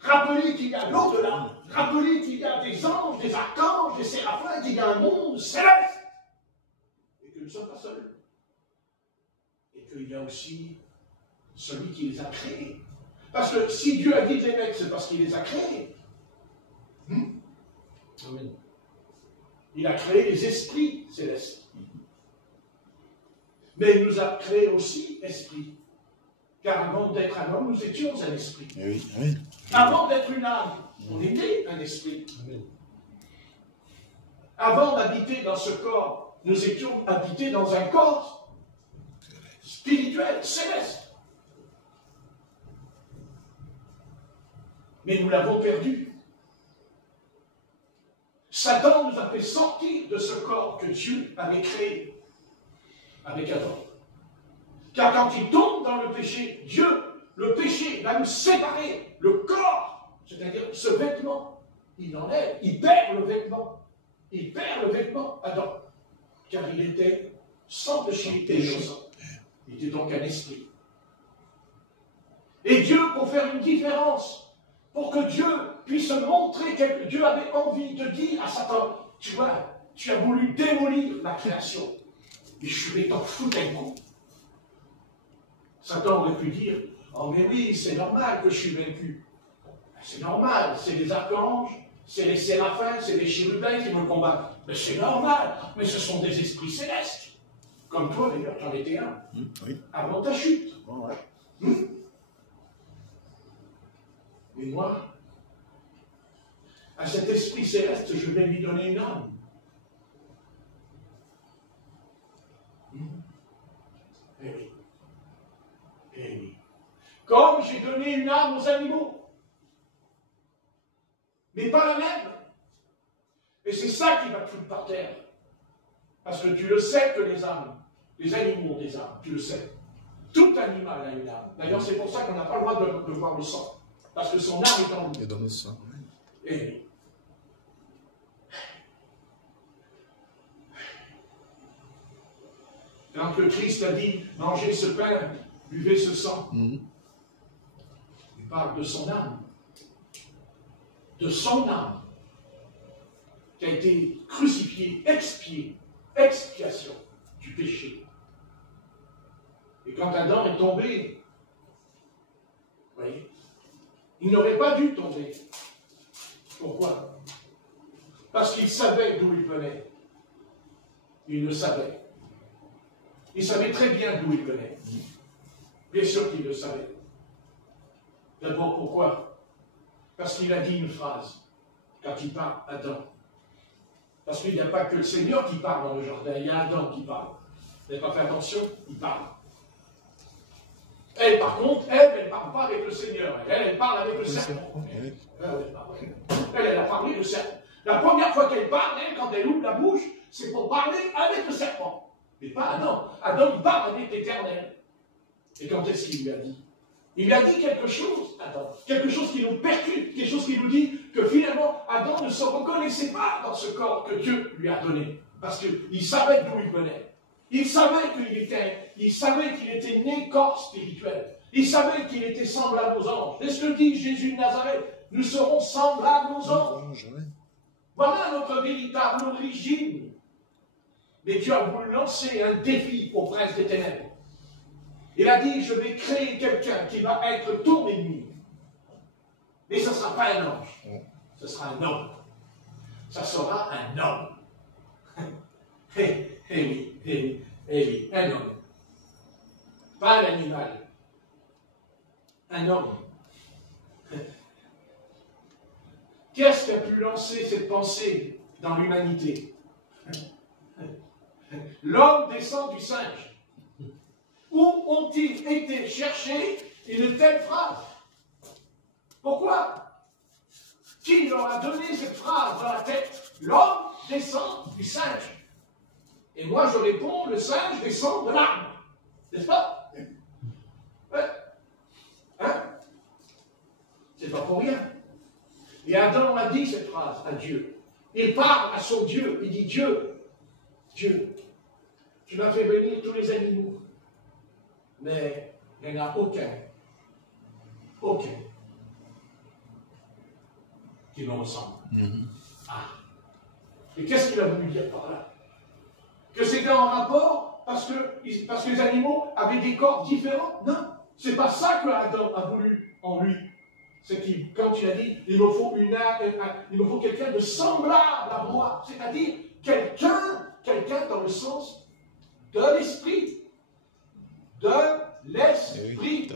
Rappeler qu'il y a l'au-delà. Rappeler qu'il y a des anges, des archanges, des séraphins, qu'il y a un monde céleste. Et que nous ne sommes pas seuls. Et qu'il y a aussi celui qui les a créés. Parce que si Dieu a dit les mecs, c'est parce qu'il les a créés. Amen. Il a créé les esprits célestes. Mais il nous a créé aussi esprits. Car avant d'être un homme, nous étions un esprit. Oui, oui. Avant d'être une âme, on était un esprit. Avant d'habiter dans ce corps, nous étions habités dans un corps spirituel, céleste. Mais nous l'avons perdu. Satan nous a fait sortir de ce corps que Dieu avait créé avec Adam. Car quand il tombe dans le péché, Dieu, le péché, va nous séparer le corps, c'est-à-dire ce vêtement. Il enlève, il perd le vêtement. Il perd le vêtement, Adam. Car il était sans péché et innocent. Il était donc un esprit. Et Dieu, pour faire une différence pour que Dieu puisse montrer que Dieu avait envie de dire à Satan, tu vois, tu as voulu démolir la création, et je vais t'en foutre un coup. Satan aurait pu dire, oh mais oui, c'est normal que je suis vaincu. C'est normal, c'est les archanges, c'est les séraphins, c'est les chérubins qui me combattent. Mais c'est normal, mais ce sont des esprits célestes. Comme toi d'ailleurs, j'en étais un, Oui. avant ta chute. Bon, ouais. Et moi, à cet esprit céleste, je vais lui donner une âme. Eh oui. Eh oui. Comme j'ai donné une âme aux animaux. Mais pas la même. Et c'est ça qui va te foutre par terre. Parce que tu le sais que les animaux ont des âmes, tu le sais. Tout animal a une âme. D'ailleurs, c'est pour ça qu'on n'a pas le droit de voir le sang. Parce que son âme est en nous. Et dans le sang. Et quand le Christ a dit, mangez ce pain, buvez ce sang, il parle de son âme. De son âme, qui a été crucifiée, expiée, expiation du péché. Et quand Adam est tombé, vous voyez, il n'aurait pas dû tomber. Pourquoi? Parce qu'il savait d'où il venait. Il le savait. Il savait très bien d'où il venait. Bien sûr qu'il le savait. D'abord, pourquoi? Parce qu'il a dit une phrase quand il parle à Adam. Parce qu'il n'y a pas que le Seigneur qui parle dans le jardin, il y a Adam qui parle. Vous n'avez pas fait attention? Il parle. Elle, par contre, elle ne parle pas avec le Seigneur. Elle parle avec le serpent. Elle a parlé de serpent. La première fois qu'elle parle, quand elle ouvre la bouche, c'est pour parler avec le serpent. Mais pas Adam. Adam, il parle avec l'Éternel. Et quand est-ce qu'il lui a dit? Il lui a dit quelque chose, Adam. Quelque chose qui nous percute, quelque chose qui nous dit que finalement, Adam ne se reconnaissait pas dans ce corps que Dieu lui a donné. Parce qu'il savait d'où il venait. Il savait qu'il était né corps spirituel. Il savait qu'il était semblable aux anges. C'est ce que dit Jésus de Nazareth. Nous serons semblables aux anges. Voilà notre véritable origine. Mais Dieu a voulu lancer un défi au prince des ténèbres. Il a dit, je vais créer quelqu'un qui va être ton ennemi. Mais ce ne sera pas un ange. Ce sera un homme. Ça sera un homme. Oui, un homme. Pas un animal. Un homme. Qu'est-ce qui a pu lancer cette pensée dans l'humanité? L'homme descend du singe. Où ont-ils été chercher une telle phrase? Pourquoi? Qui leur a donné cette phrase dans la tête? L'homme descend du singe. Et moi je réponds, le singe descend de l'arbre. N'est-ce pas? Ouais. Hein? C'est pas pour rien. Et Adam a dit cette phrase à Dieu. Il parle à son Dieu. Il dit, Dieu, tu m'as fait venir tous les animaux. Mais il n'y en a aucun qui me ressemble. Ah. Et qu'est-ce qu'il a voulu dire par là? Que c'était en rapport parce que les animaux avaient des corps différents? Non, c'est pas ça que Adam a voulu en lui. C'est quand il a dit, il me faut quelqu'un de semblable à moi, c'est-à-dire quelqu'un dans le sens de l'esprit. De l'esprit.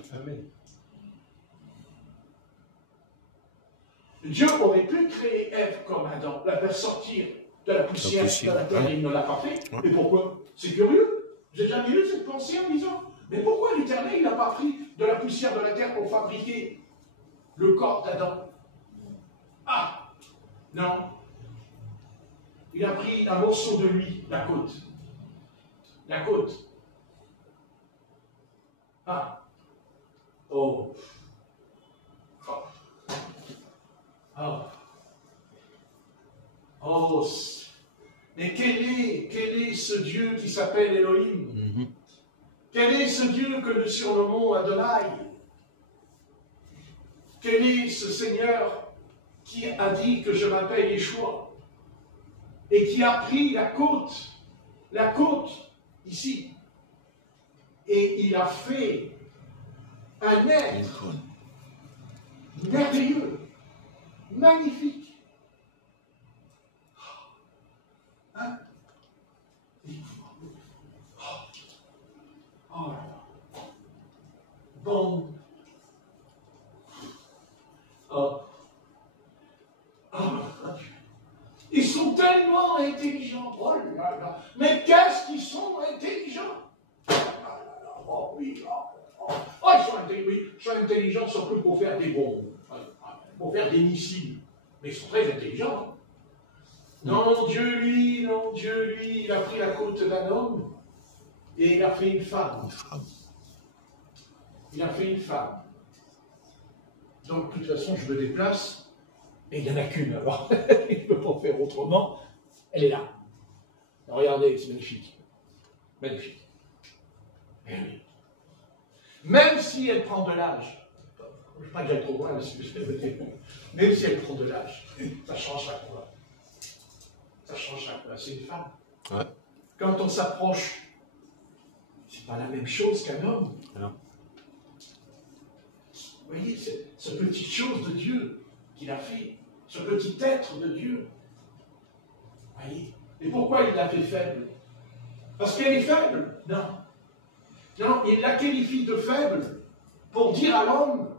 Dieu aurait pu créer Ève comme Adam, la faire sortir de la poussière de la terre, et il ne l'a pas fait. Mais pourquoi? C'est curieux. J'ai jamais eu cette pensée en disant, mais pourquoi l'Éternel, il n'a pas pris de la poussière de la terre pour fabriquer le corps d'Adam? Ah, non. Il a pris un morceau de lui, la côte. La côte. Ah. Oh. Oh. Oh. Oh. Mais quel est ce Dieu qui s'appelle Elohim? Quel est ce Dieu que nous surnommons Adonai? Quel est ce Seigneur qui a dit que je m'appelle Yeshua et qui a pris la côte ici, et il a fait un être merveilleux, magnifique. Hein? Oh là là. Bon. Oh. Oh. Ils sont tellement intelligents. Oh là là. Mais qu'est-ce qu'ils sont intelligents? Oh oui. Oh, ils sont intelligents surtout pour faire des bombes, pour faire des missiles. Mais ils sont très intelligents. Non, Dieu, lui, il a pris la côte d'un homme et il a fait une femme. Il a fait une femme. Donc, de toute façon, je me déplace et il n'y en a qu'une. Alors, il ne peut pas faire autrement. Elle est là. Regardez, c'est magnifique. Magnifique. Eh oui. Même si elle prend de l'âge, je ne veux pas que j'aille trop loin, même si elle prend de l'âge, ça change à quoi? Ça change à quoi? C'est une femme. Ouais. Quand on s'approche, c'est pas la même chose qu'un homme. Alors. Vous voyez, ce petite chose de Dieu qu'il a fait, ce petit être de Dieu. Vous voyez? Et pourquoi il l'a fait faible? Parce qu'elle est faible? Non. Non, il la qualifie de faible pour dire à l'homme,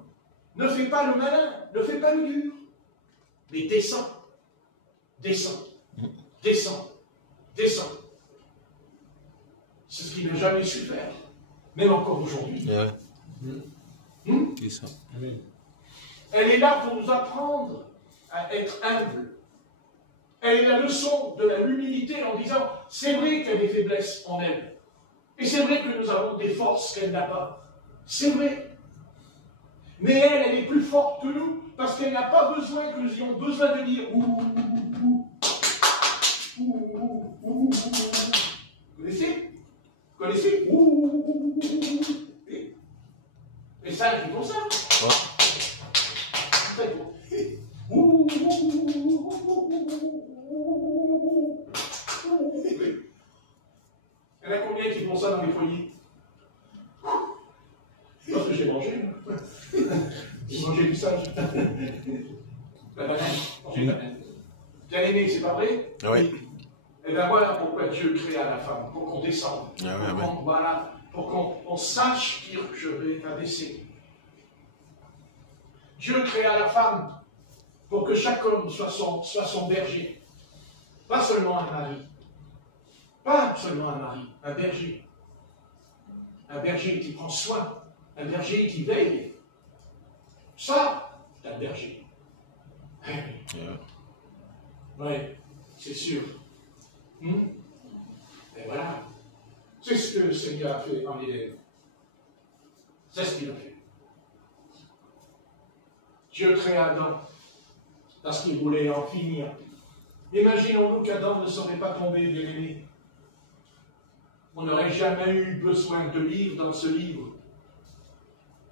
ne fais pas le malin, ne fais pas le dur, mais descends, descends, descends, descends. C'est ce qu'il n'a jamais su faire, même encore aujourd'hui. Yeah. Elle est là pour nous apprendre à être humble. Elle est la leçon de l'humilité en disant, c'est vrai qu'il y a des faiblesses en elle. Et c'est vrai que nous avons des forces qu'elle n'a pas. C'est vrai. Mais elle est plus forte que nous, parce qu'elle n'a pas besoin que nous ayons besoin de dire Vous connaissez? Vous connaissez? Les singes qui font ça. Il y en a combien qui font ça dans les foyers? Parce que j'ai mangé. J'ai mangé du sage. La banane. Manger la banane. Bien aimé, c'est pas vrai? Oui. Et bien voilà pourquoi Dieu créa la femme, pour qu'on descende. Voilà, pour qu'on sache dire que je vais abaisser. Dieu créa la femme pour que chaque homme soit son berger. Pas seulement un mari. Pas seulement un mari, un berger. Un berger qui prend soin, un berger qui veille. Ça, c'est un berger. Oui, c'est sûr. Et voilà. C'est ce que le Seigneur a fait en Éden. C'est ce qu'il a fait. Dieu créa Adam parce qu'il voulait en finir. Imaginons-nous qu'Adam ne serait pas tombé, bien aimé. On n'aurait jamais eu besoin de lire dans ce livre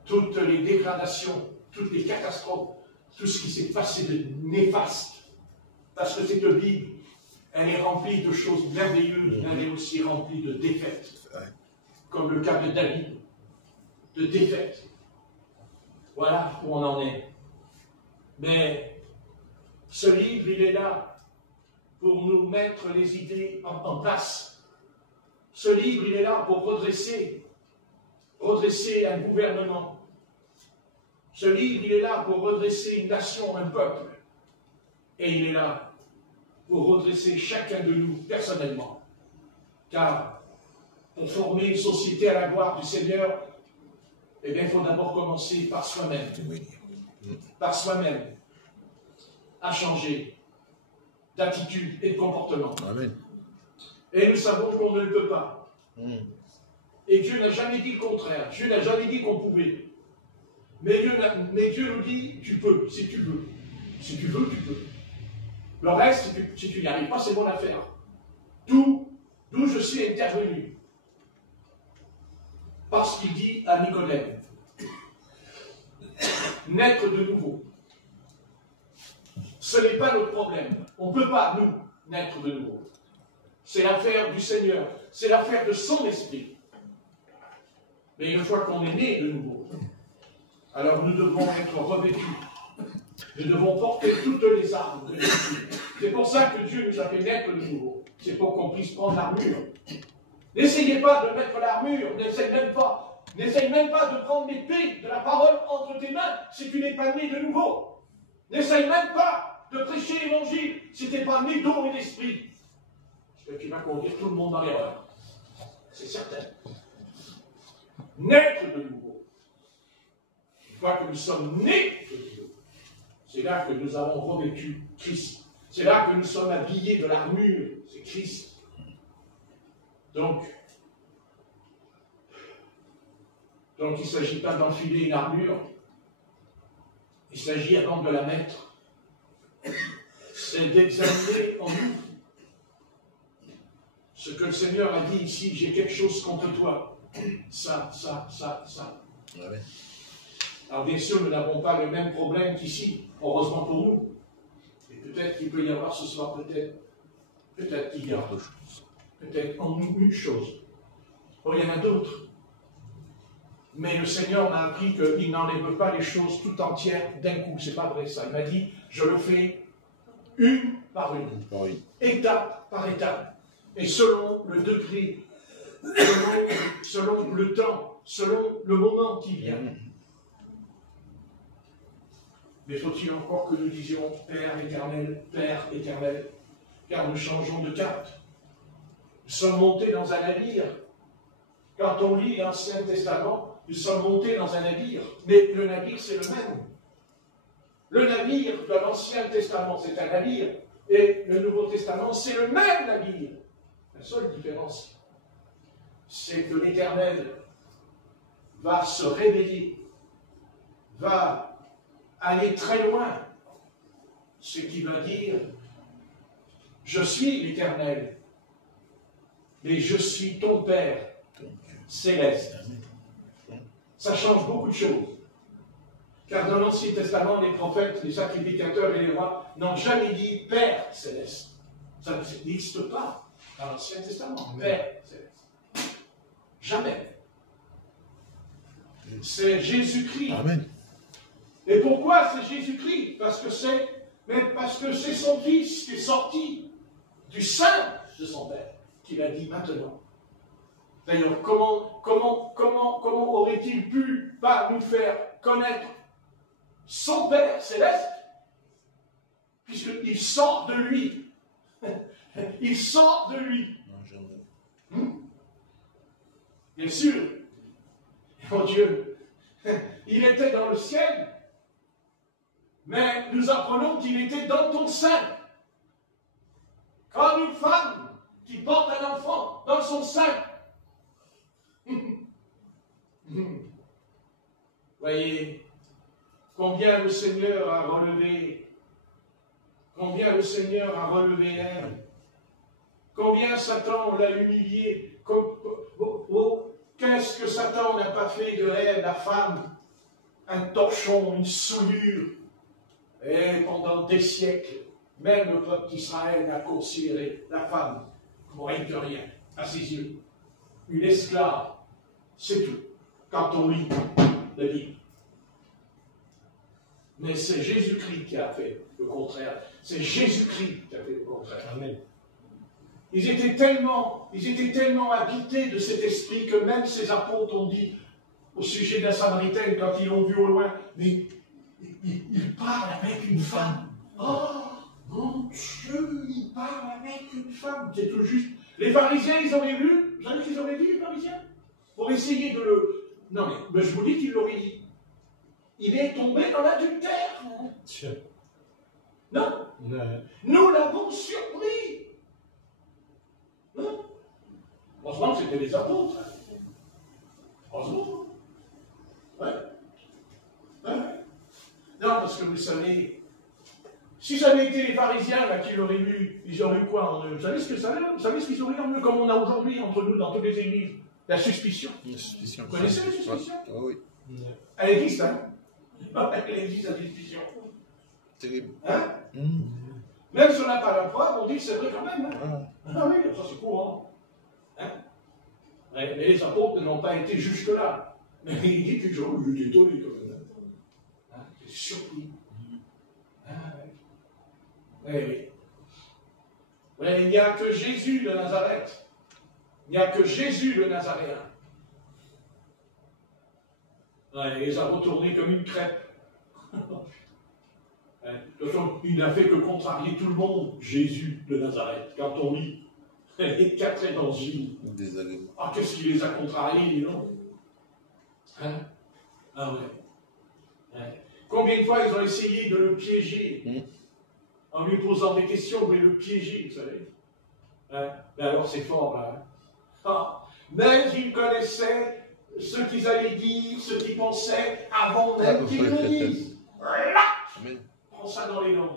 toutes les dégradations, toutes les catastrophes, tout ce qui s'est passé de néfaste. Parce que cette Bible, elle est remplie de choses merveilleuses, mais elle est aussi remplie de défaites. Comme le cas de David, de défaites. Voilà où on en est. Mais ce livre, il est là pour nous mettre les idées en place. Ce livre, il est là pour redresser un gouvernement. Ce livre, il est là pour redresser une nation, un peuple. Et il est là pour redresser chacun de nous personnellement. Car pour former une société à la gloire du Seigneur, eh bien, il faut d'abord commencer par soi-même. Par soi-même. À changer d'attitude et de comportement. Amen. Et nous savons qu'on ne le peut pas. Et Dieu n'a jamais dit le contraire. Dieu n'a jamais dit qu'on pouvait. Mais Dieu nous dit, tu peux, si tu veux. Si tu veux, tu peux. Le reste, si tu n'y arrives pas, c'est mon affaire. D'où je suis intervenu. Parce qu'il dit à Nicodème, naître de nouveau. Ce n'est pas notre problème. On ne peut pas, nous, naître de nouveau. C'est l'affaire du Seigneur. C'est l'affaire de son esprit. Mais une fois qu'on est né de nouveau, alors nous devons être revêtus. Nous devons porter toutes les armes de Dieu. C'est pour ça que Dieu nous a fait naître de nouveau. C'est pour qu'on puisse prendre l'armure. N'essayez pas de mettre l'armure. N'essaye même pas de prendre l'épée de la parole entre tes mains si tu n'es pas né de nouveau. N'essaye même pas de prêcher l'évangile si tu n'es pas né d'eau et d'esprit. Parce que tu vas conduire tout le monde dans l'erreur. C'est certain. Naître de nouveau. Une fois que nous sommes nés de nouveau, c'est là que nous avons revêtu Christ. C'est là que nous sommes habillés de l'armure. C'est Christ. Donc il ne s'agit pas d'enfiler une armure. Il s'agit avant de la mettre. C'est d'examiner en nous ce que le Seigneur a dit ici. J'ai quelque chose contre toi. Ça. Ouais. Alors bien sûr, nous n'avons pas le même problème qu'ici, heureusement pour nous. Et peut-être qu'il peut y avoir ce soir, peut-être qu'il y a peut-être en nous une chose. Oh, il y en a d'autres. Mais le Seigneur m'a appris qu'il n'enlève pas les choses tout entières d'un coup. C'est pas vrai ça. Il m'a dit, je le fais une par une, étape par étape. Et selon le degré, selon le temps, selon le moment qui vient. Mais faut-il encore que nous disions Père éternel, car nous changeons de cap. Nous sommes montés dans un navire. Quand on lit l'Ancien Testament, nous sommes montés dans un navire. Mais le navire, c'est le même. Le navire de l'Ancien Testament, c'est un navire. Et le Nouveau Testament, c'est le même navire. La seule différence, c'est que l'Éternel va se réveiller, va aller très loin, ce qui va dire « Je suis l'Éternel, mais je suis ton Père céleste ». Ça change beaucoup de choses. Car dans l'Ancien Testament, les prophètes, les sacrificateurs et les rois n'ont jamais dit « Père céleste ». Ça n'existe pas dans l'Ancien Testament, Père céleste. Jamais. C'est Jésus-Christ. Amen. Et pourquoi c'est Jésus-Christ? Parce que c'est son Fils qui est sorti du sein de son Père, qui l'a dit maintenant. D'ailleurs, comment aurait-il pu pas nous faire connaître son Père céleste, puisqu'il sort de lui. Il sort de lui. Bien sûr, mon Dieu, il était dans le ciel, mais nous apprenons qu'il était dans ton sein. Comme une femme qui porte un enfant dans son sein. Voyez combien le Seigneur a relevé, Ève, combien Satan l'a humilié, qu'est-ce que Satan n'a pas fait de Ève, la femme, un torchon, une souillure. Et pendant des siècles, même le peuple d'Israël a considéré la femme comme moins que rien à ses yeux. Une esclave, c'est tout, quand on lit le livre. Mais c'est Jésus-Christ qui a fait le contraire. C'est Jésus-Christ qui a fait le contraire. Amen. Ils étaient tellement habités de cet esprit que même ces apôtres ont dit au sujet de la Samaritaine, quand ils l'ont vu au loin, mais il parle avec une femme. Oh, mon Dieu, il parle avec une femme. C'est tout juste. Les pharisiens, ils auraient lu, vous savez ce qu'ils auraient dit, les pharisiens? Pour essayer de le... Non, mais je vous dis qu'ils l'auraient dit. Il est tombé dans l'adultère. Non. Nous l'avons surpris. Non. Heureusement que c'était les apôtres. Heureusement. Ouais. Non, parce que vous savez, si ça avait été les pharisiens là, qui l'auraient lu, ils auraient eu quoi en eux? Vous savez ce qu'ils auraient en eux, comme on a aujourd'hui entre nous dans toutes les églises? La suspicion. La suspicion. Vous connaissez la suspicion? Oui. Elle existe, hein? L'église à discussion. Terrible. Hein? Même si on n'a pas la preuve, on dit que c'est vrai quand même. Hein? Ah oui, ça c'est courant. Hein? Mais les apôtres n'ont pas été jusque-là. Mais il dit que j'étais étonné quand même. Hein? J'étais surpris. Ah, oui. Oui. Mais il n'y a que Jésus de Nazareth. Il n'y a que Jésus le Nazaréen. Ouais, il les a retournés comme une crêpe. De toute façon, il n'a fait que contrarier tout le monde, Jésus de Nazareth. Quand on lit les 4 évangiles, ah, qu'est-ce qui les a contrariés, non? Hein? Ah ouais. Ouais. Combien de fois ils ont essayé de le piéger en lui posant des questions, mais le piéger, vous savez. Hein? Mais alors c'est fort là. Hein? Ah. Mais ils connaissaient ce qu'ils allaient dire, ce qu'ils pensaient avant même qu'ils le disent. Là, prends ça dans les dents.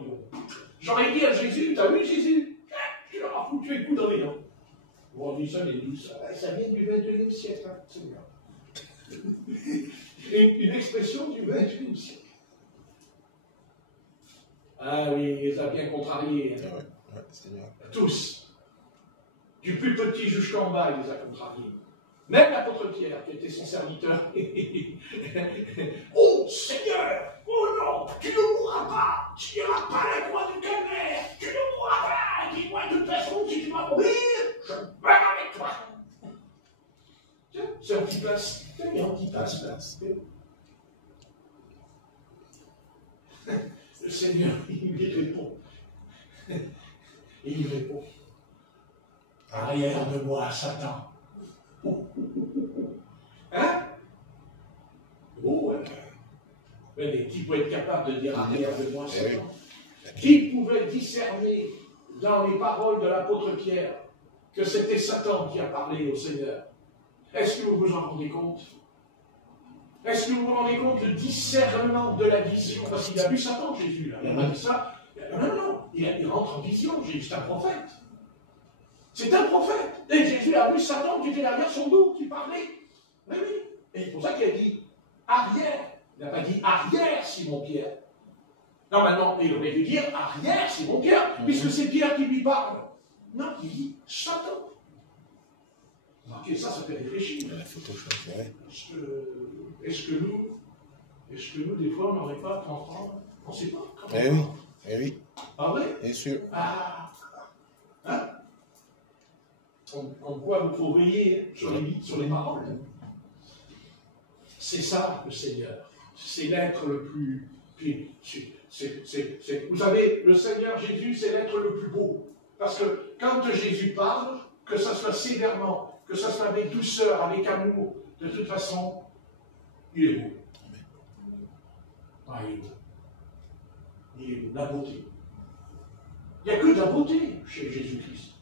J'aurais dit à Jésus, t'as vu Jésus? Tu leur as foutu un coup dans les dents. Bon, on dit ça, mais d'où ça? Ça vient du 21e siècle, hein, c'est bien. Une expression du 21e siècle. Ah oui, il les a bien contrariés. Hein. Ouais, Seigneur. Tous. Du plus petit jusqu'en bas, il les a contrariés. Même l'apôtre Pierre, qui était son serviteur. Oh Seigneur, oh non, tu ne mourras pas, tu n'iras pas à la croix du calvaire, tu ne mourras pas, dis-moi de toute façon, si tu vas mourir, je meurs avec toi. C'est antipasse, c'est antipasse. Le Seigneur, il lui répond. Et il répond. Arrière de moi, Satan. Hein? Oh, ouais. Mais qui peut être capable de dire arrière de moi, Satan? Qui pouvait discerner dans les paroles de l'apôtre Pierre que c'était Satan qui a parlé au Seigneur? Est-ce que vous vous en rendez compte? Est-ce que vous vous rendez compte du discernement de la vision? Parce qu'il a vu Satan, Jésus, là. Il n'a pas dit ça. Non. Il rentre en vision, Jésus, c'est un prophète. C'est un prophète. Et Jésus a vu Satan qui était derrière son dos, qui parlait. Oui. Et c'est pour ça qu'il a dit arrière. Il n'a pas dit arrière, Simon-Pierre. Normalement, il aurait dû dire arrière, Simon-Pierre, puisque c'est Pierre qui lui parle. Non, il dit Satan. Ok, ça fait réfléchir. Est-ce que nous, des fois, on n'aurait pas à comprendre? On ne sait pas. Oui. Ah oui? Bien sûr. Ah. Hein? En quoi vous faut veiller sur les paroles. C'est ça, le Seigneur. C'est l'être le plus... vous savez, le Seigneur Jésus, c'est l'être le plus beau. Parce que quand Jésus parle, que ça soit sévèrement, que ça soit avec douceur, avec amour, de toute façon, il est beau. Ah, il est beau. Il est beau. La beauté. Il n'y a que de la beauté chez Jésus-Christ.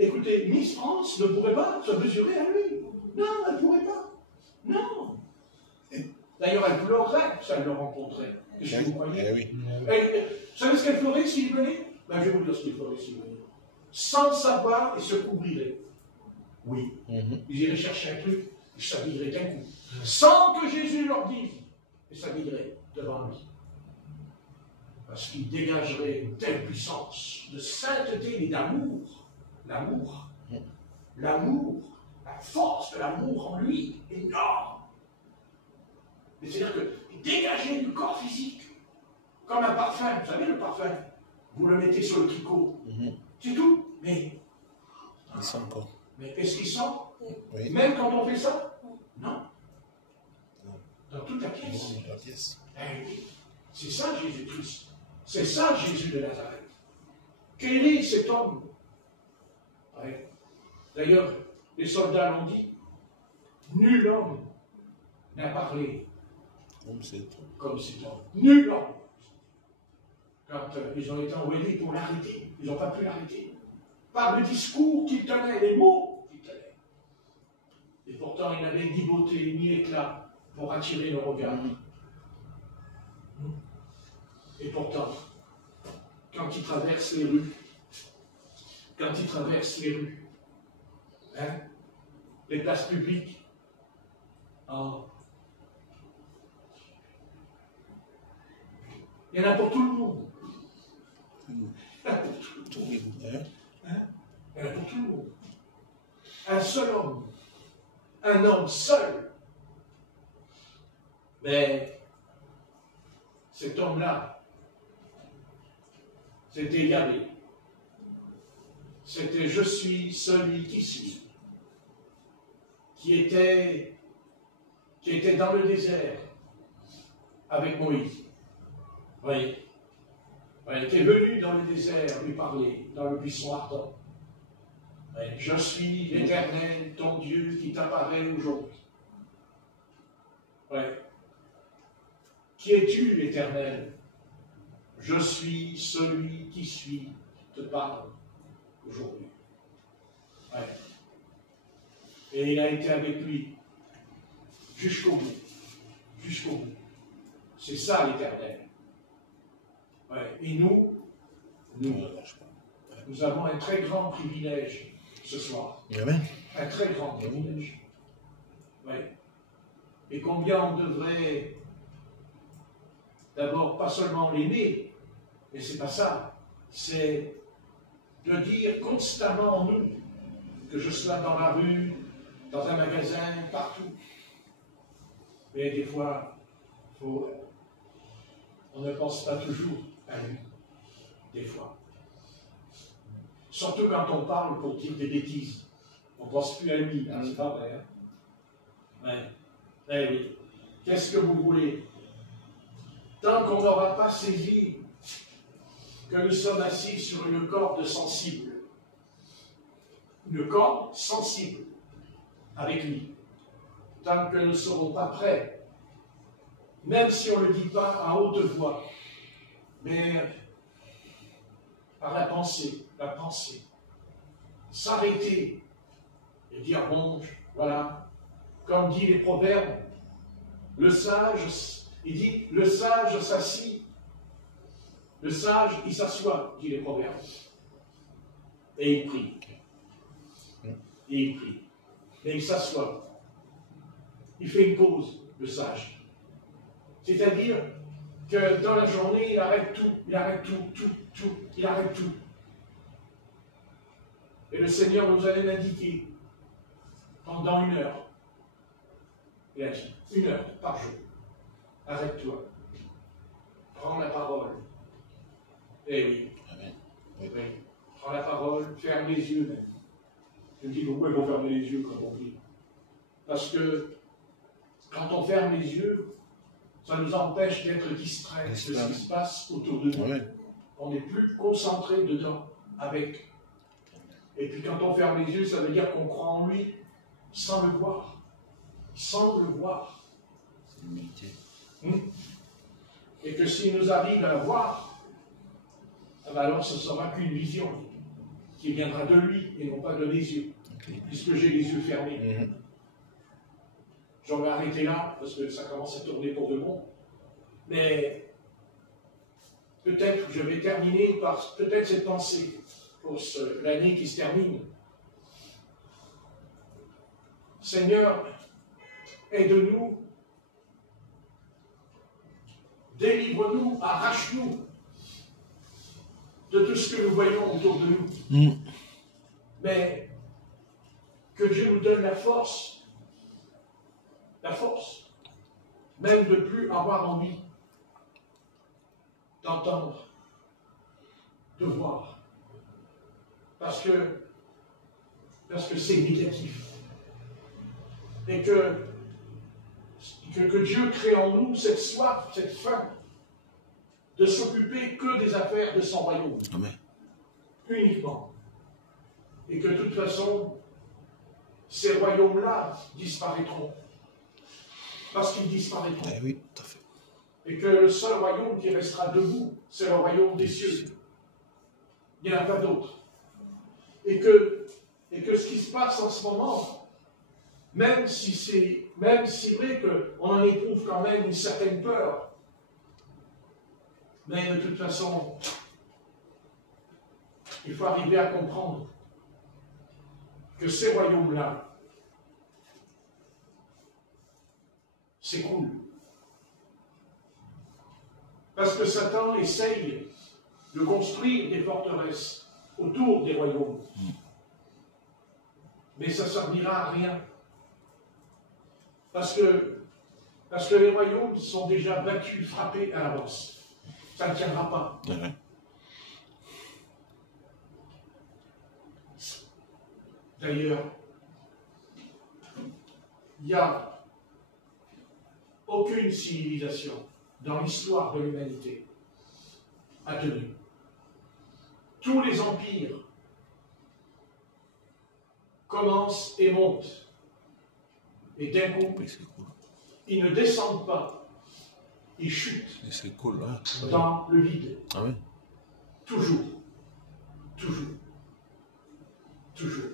Écoutez, Miss France ne pourrait pas se mesurer à lui. Non, elle ne pourrait pas. Non. D'ailleurs, elle pleurerait si elle le rencontrait. Qu'est-ce que vous croyez? Oui. Vous savez ce qu'elle ferait s'il venait? Ben, je vais vous dire ce qu'il ferait s'il venait. Sans savoir, il se couvrirait. Oui. Ils iraient chercher un truc, ils s'habilleraient d'un coup. Sans que Jésus leur dise, ils s'habilleraient devant lui. Parce qu'il dégagerait une telle puissance de sainteté et d'amour. L'amour, la force de l'amour en lui, énorme. C'est-à-dire qu'il dégageait du corps physique, comme un parfum. Vous savez, le parfum, vous le mettez sur le tricot. C'est tout. Mais il sent pas. Mais est-ce qu'il sent? Oui. Même quand on fait ça? Non. Dans toute la pièce. Dans la pièce. Oui. C'est ça Jésus-Christ. C'est ça Jésus de Nazareth. Quel est cet homme? Oui. D'ailleurs, les soldats l'ont dit. Nul homme n'a parlé comme cet homme. Nul homme. Quand ils ont été envoyés pour l'arrêter, ils n'ont pas pu l'arrêter. Par le discours qu'il tenait, les mots qu'il tenait. Et pourtant, il n'avait ni beauté ni éclat pour attirer le regard. Et pourtant, quand il traverse les rues, hein, les places publiques, Il y en a pour tout le monde. Il y en a pour tout le monde. Hein? Il y en a pour tout le monde. Un seul homme. Un homme seul. Mais cet homme-là, c'était Yahvé. C'était je suis celui qui suis. Qui était dans le désert avec Moïse. Oui. Oui, qui est venu dans le désert lui parler, dans le buisson ardent. Oui. Je suis l'Éternel, ton Dieu, qui t'apparaît aujourd'hui. Oui. Qui es-tu, l'Éternel? Je suis celui qui suis, te parle aujourd'hui. Oui. Et il a été avec lui jusqu'au bout. Jusqu'au bout. C'est ça l'Éternel. Ouais. Et nous avons un très grand privilège ce soir. Amen. Un très grand privilège. Ouais. Et combien on devrait d'abord pas seulement l'aimer, mais c'est pas ça. C'est de dire constamment en nous, que je sois dans la rue, dans un magasin, partout. Mais des fois, on ne pense pas toujours à lui. Des fois. Surtout quand on parle pour dire des bêtises. On ne pense plus à lui. Hein, c'est pas vrai. Hein? Ouais. Eh oui. Qu'est-ce que vous voulez? Tant qu'on n'aura pas saisi que nous sommes assis sur une corde sensible. Une corde sensible avec lui. Tant que nous ne serons pas prêts, même si on ne le dit pas à haute voix, mais par la pensée, s'arrêter et dire bon, voilà, comme dit les proverbes, le sage, il dit, le sage s'assit, le sage, il s'assoit, dit les proverbes, et il prie. Et il prie. Mais il s'assoit. Il fait une pause, le sage. C'est-à-dire que dans la journée, il arrête tout. Il arrête tout. Il arrête tout. Et le Seigneur nous allait l'indiquer pendant 1 heure. Il a dit, 1 heure par jour. Arrête-toi. Prends la parole. Eh oui. Amen. Oui. Prends la parole, ferme les yeux même. Je me dis, pourquoi il faut fermer les yeux quand on prie? Parce que quand on ferme les yeux, ça nous empêche d'être distraits de ce qui se passe autour de nous. Amen. On n'est plus concentré dedans, avec. Et puis quand on ferme les yeux, ça veut dire qu'on croit en lui sans le voir. Sans le voir. C'est l'humilité. Et que s'il nous arrive à voir, alors ce ne sera qu'une vision qui viendra de lui et non pas de mes yeux. Okay. Puisque j'ai les yeux fermés. J'en vais arrêter là, parce que ça commence à tourner pour de bon. Mais peut-être je vais terminer par peut-être cette pensée pour l'année qui se termine. Seigneur, aide-nous, délivre-nous, arrache-nous de tout ce que nous voyons autour de nous. Mais que Dieu nous donne la force, même de plus avoir envie d'entendre, de voir. Parce que c'est négatif. Et que Dieu crée en nous cette soif, cette faim, de s'occuper que des affaires de son royaume. Amen. Uniquement. Et que de toute façon, ces royaumes-là disparaîtront. Parce qu'ils disparaîtront. Eh oui, tout à fait. Et que le seul royaume qui restera debout, c'est le royaume des cieux. Il n'y en a pas d'autre. Et que ce qui se passe en ce moment, même si c'est vrai qu'on en éprouve quand même une certaine peur, mais de toute façon, il faut arriver à comprendre que ces royaumes-là s'écroulent. Parce que Satan essaye de construire des forteresses autour des royaumes. Mais ça ne servira à rien. Parce que les royaumes sont déjà battus, frappés à l'avance. Ça ne tiendra pas. D'ailleurs, il n'y a aucune civilisation dans l'histoire de l'humanité a tenu. Tous les empires commencent et montent. Et d'un coup, ils ne descendent pas. Ils chutent dans le vide. Ah oui. Toujours. Toujours. Toujours.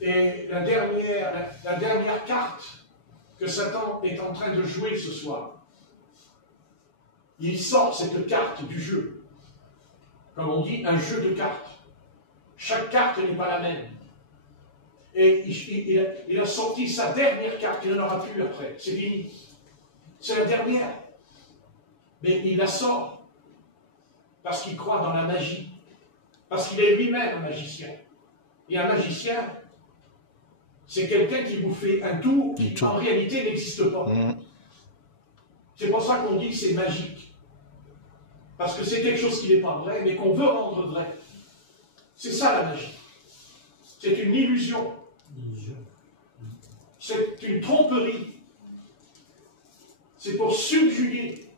Et la dernière carte que Satan est en train de jouer ce soir, il sort cette carte du jeu. Comme on dit, un jeu de cartes. Chaque carte n'est pas la même. Et il a sorti sa dernière carte, il n'en aura plus après, c'est fini. C'est la dernière. Mais il la sort parce qu'il croit dans la magie. Parce qu'il est lui-même un magicien. Et un magicien, c'est quelqu'un qui vous fait un tour qui en réalité n'existe pas. C'est pour ça qu'on dit que c'est magique. Parce que c'est quelque chose qui n'est pas vrai, mais qu'on veut rendre vrai. C'est ça la magie. C'est une illusion. C'est une tromperie. C'est pour subjuguer.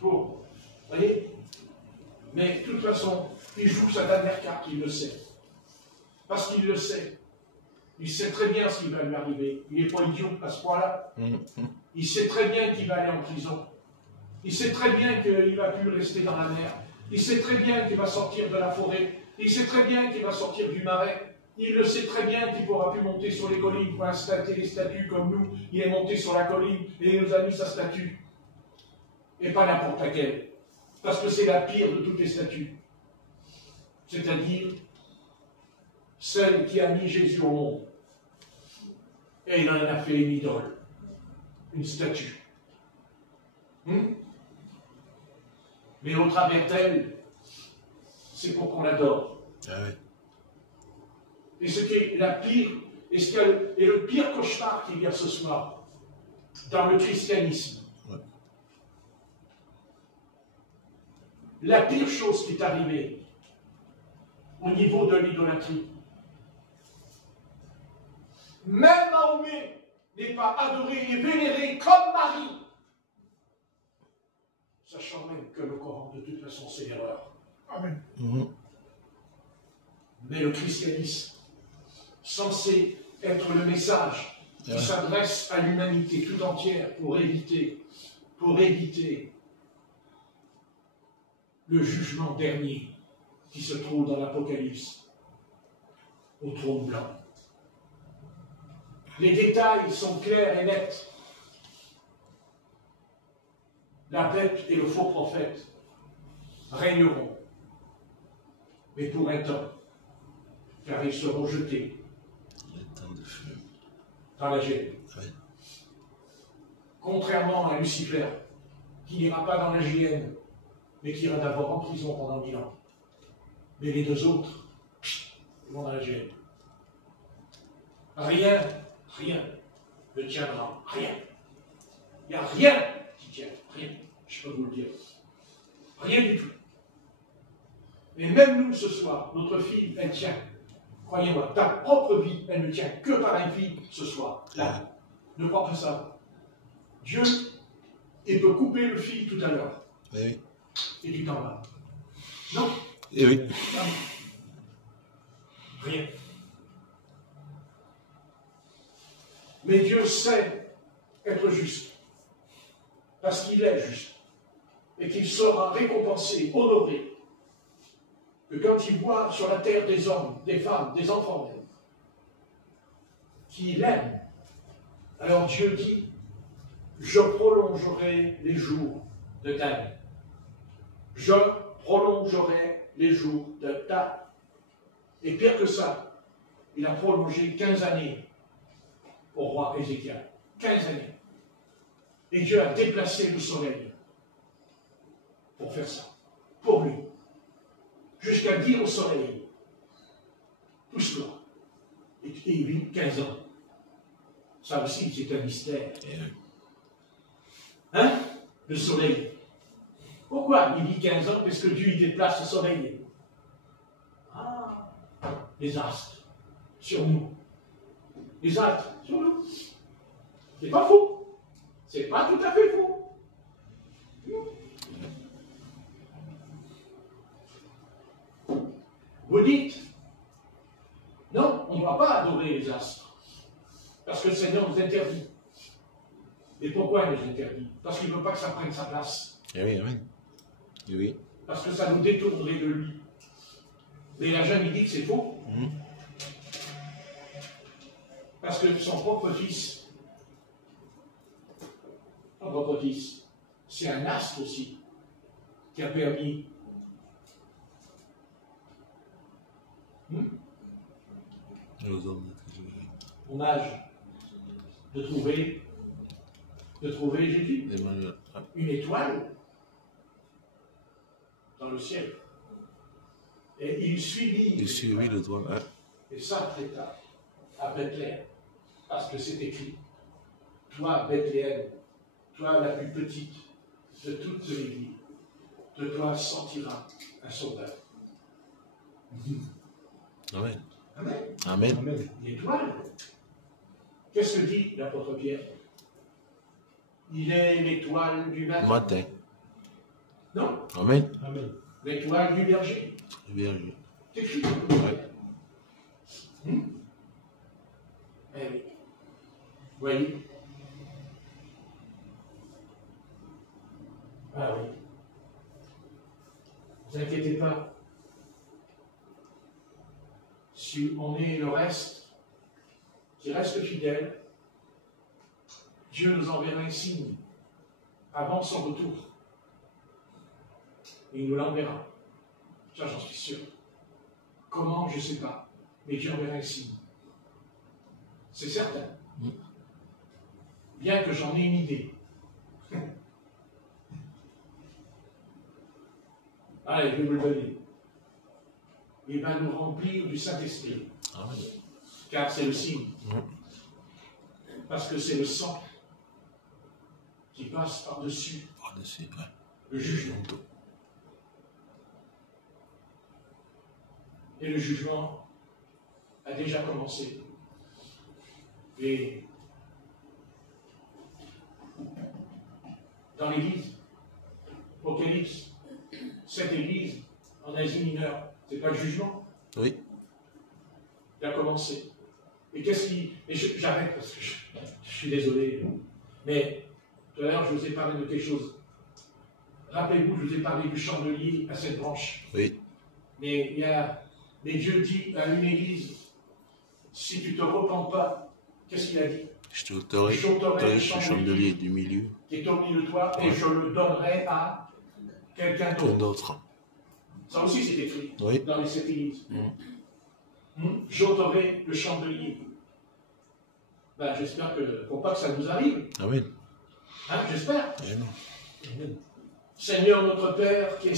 Vous voyez? Mais de toute façon, il joue sa dernière carte, il le sait. Parce qu'il le sait. Il sait très bien ce qui va lui arriver. Il n'est pas idiot à ce point-là. Il sait très bien qu'il va aller en prison. Il sait très bien qu'il ne va plus rester dans la mer. Il sait très bien qu'il va sortir de la forêt. Il sait très bien qu'il va sortir du marais. Il le sait très bien qu'il ne pourra plus monter sur les collines pour installer les statues comme nous. Il est monté sur la colline et il nous a mis sa statue. Et pas n'importe laquelle. Parce que c'est la pire de toutes les statues. C'est-à-dire celle qui a mis Jésus au monde. Et il en a fait une idole. Une statue. Mais au travers d'elle, c'est pour qu'on l'adore. Et ce qui est la pire, et ce qui est le pire cauchemar qu'il y a ce soir, dans le christianisme, la pire chose qui est arrivée au niveau de l'idolâtrie, même Mahomet n'est pas adoré et vénéré comme Marie, sachant même que le Coran, de toute façon, c'est l'erreur. Amen. Mais le christianisme, censé être le message qui s'adresse à l'humanité tout entière pour éviter le jugement dernier qui se trouve dans l'Apocalypse, au trône blanc. Les détails sont clairs et nets. La bête et le faux prophète régneront, mais pour un temps, car ils seront jetés dans la gêne. Contrairement à Lucifer, qui n'ira pas dans la géhenne, mais qui ira d'abord en prison pendant 1000 ans. Mais les deux autres, ils vont dans la géhenne. Rien ne tiendra. Rien. Il n'y a rien qui tient. Rien. Je peux vous le dire. Rien du tout. Et même nous, ce soir, notre fille, elle tient. Croyez-moi, ta propre vie, elle ne tient que par un fil ce soir. Là. Ne crois pas ça. Dieu, il peut couper le fil tout à l'heure. Et tu t'en vas. Non. Rien. Mais Dieu sait être juste. Parce qu'il est juste. Et qu'il sera récompensé, honoré. Que quand il voit sur la terre des hommes, des femmes, des enfants, qu'il aime, alors Dieu dit, je prolongerai les jours de ta vie. Je prolongerai les jours de ta vie. Et pire que ça, il a prolongé 15 années au roi Ézéchiel. 15 années. Et Dieu a déplacé le soleil pour faire ça, pour lui. Jusqu'à dire au soleil, pousse-toi. Et il vit 15 ans. Ça aussi, c'est un mystère. Hein? Le soleil. Pourquoi il vit 15 ans? Parce que Dieu il déplace le soleil. Ah, les astres sur nous. Les astres sur nous. C'est pas faux. C'est pas tout à fait faux. Vous dites, non, on ne doit pas adorer les astres. Parce que le Seigneur nous interdit. Et pourquoi il nous interdit? Parce qu'il ne veut pas que ça prenne sa place. Eh oui, amen. Eh oui. Parce que ça nous détournerait de lui. Mais la jeune, il dit que c'est faux. Parce que son propre fils, c'est un astre aussi, qui a permis mon âge de trouver Jésus, une étoile dans le ciel. Et il suivit le doigt. Hein. et s'apprêta à Bethléem, parce que c'est écrit, toi Bethléem, toi la plus petite de toutes les villes, de toi sortira un sauveur. Amen. Amen. Amen. Amen. L'étoile. Qu'est-ce que dit l'apôtre Pierre? Il est l'étoile du matin. Non? Amen. Amen. L'étoile du berger. Vierge. C'est écrit. Ouais. Eh oui. Voyez? Ah oui. Ne vous inquiétez pas. Si on est le reste, qui reste fidèle, Dieu nous enverra un signe avant son retour. Il nous l'enverra. Ça, j'en suis sûr. Comment, je ne sais pas. Mais Dieu enverra un signe. C'est certain. Bien que j'en ai une idée. Allez, je vais vous le donner. Il va nous remplir du Saint-Esprit. Amen. Car c'est le signe. Parce que c'est le sang qui passe par-dessus le jugement. Et le jugement a déjà commencé. Et dans l'Église, Apocalypse, cette Église en Asie mineure, c'est pas le jugement. Oui. Il a commencé. Et qu'est-ce qui... Et j'arrête parce que je suis désolé. Mais tout à l'heure, je vous ai parlé de quelque chose. Rappelez-vous, je vous ai parlé du chandelier à cette branche. Oui. Mais Dieu dit à une église, si tu ne te repens pas, qu'est-ce qu'il a dit? Je t'ôterai le chandelier du milieu. Qui est au milieu de toi, et je le donnerai à quelqu'un d'autre. Ça aussi, c'est écrit dans les 7 églises. J'ôterai le chandelier. Ben, j'espère que, pour pas que ça nous arrive. Amen. Hein, j'espère. Amen. Seigneur notre Père, qui est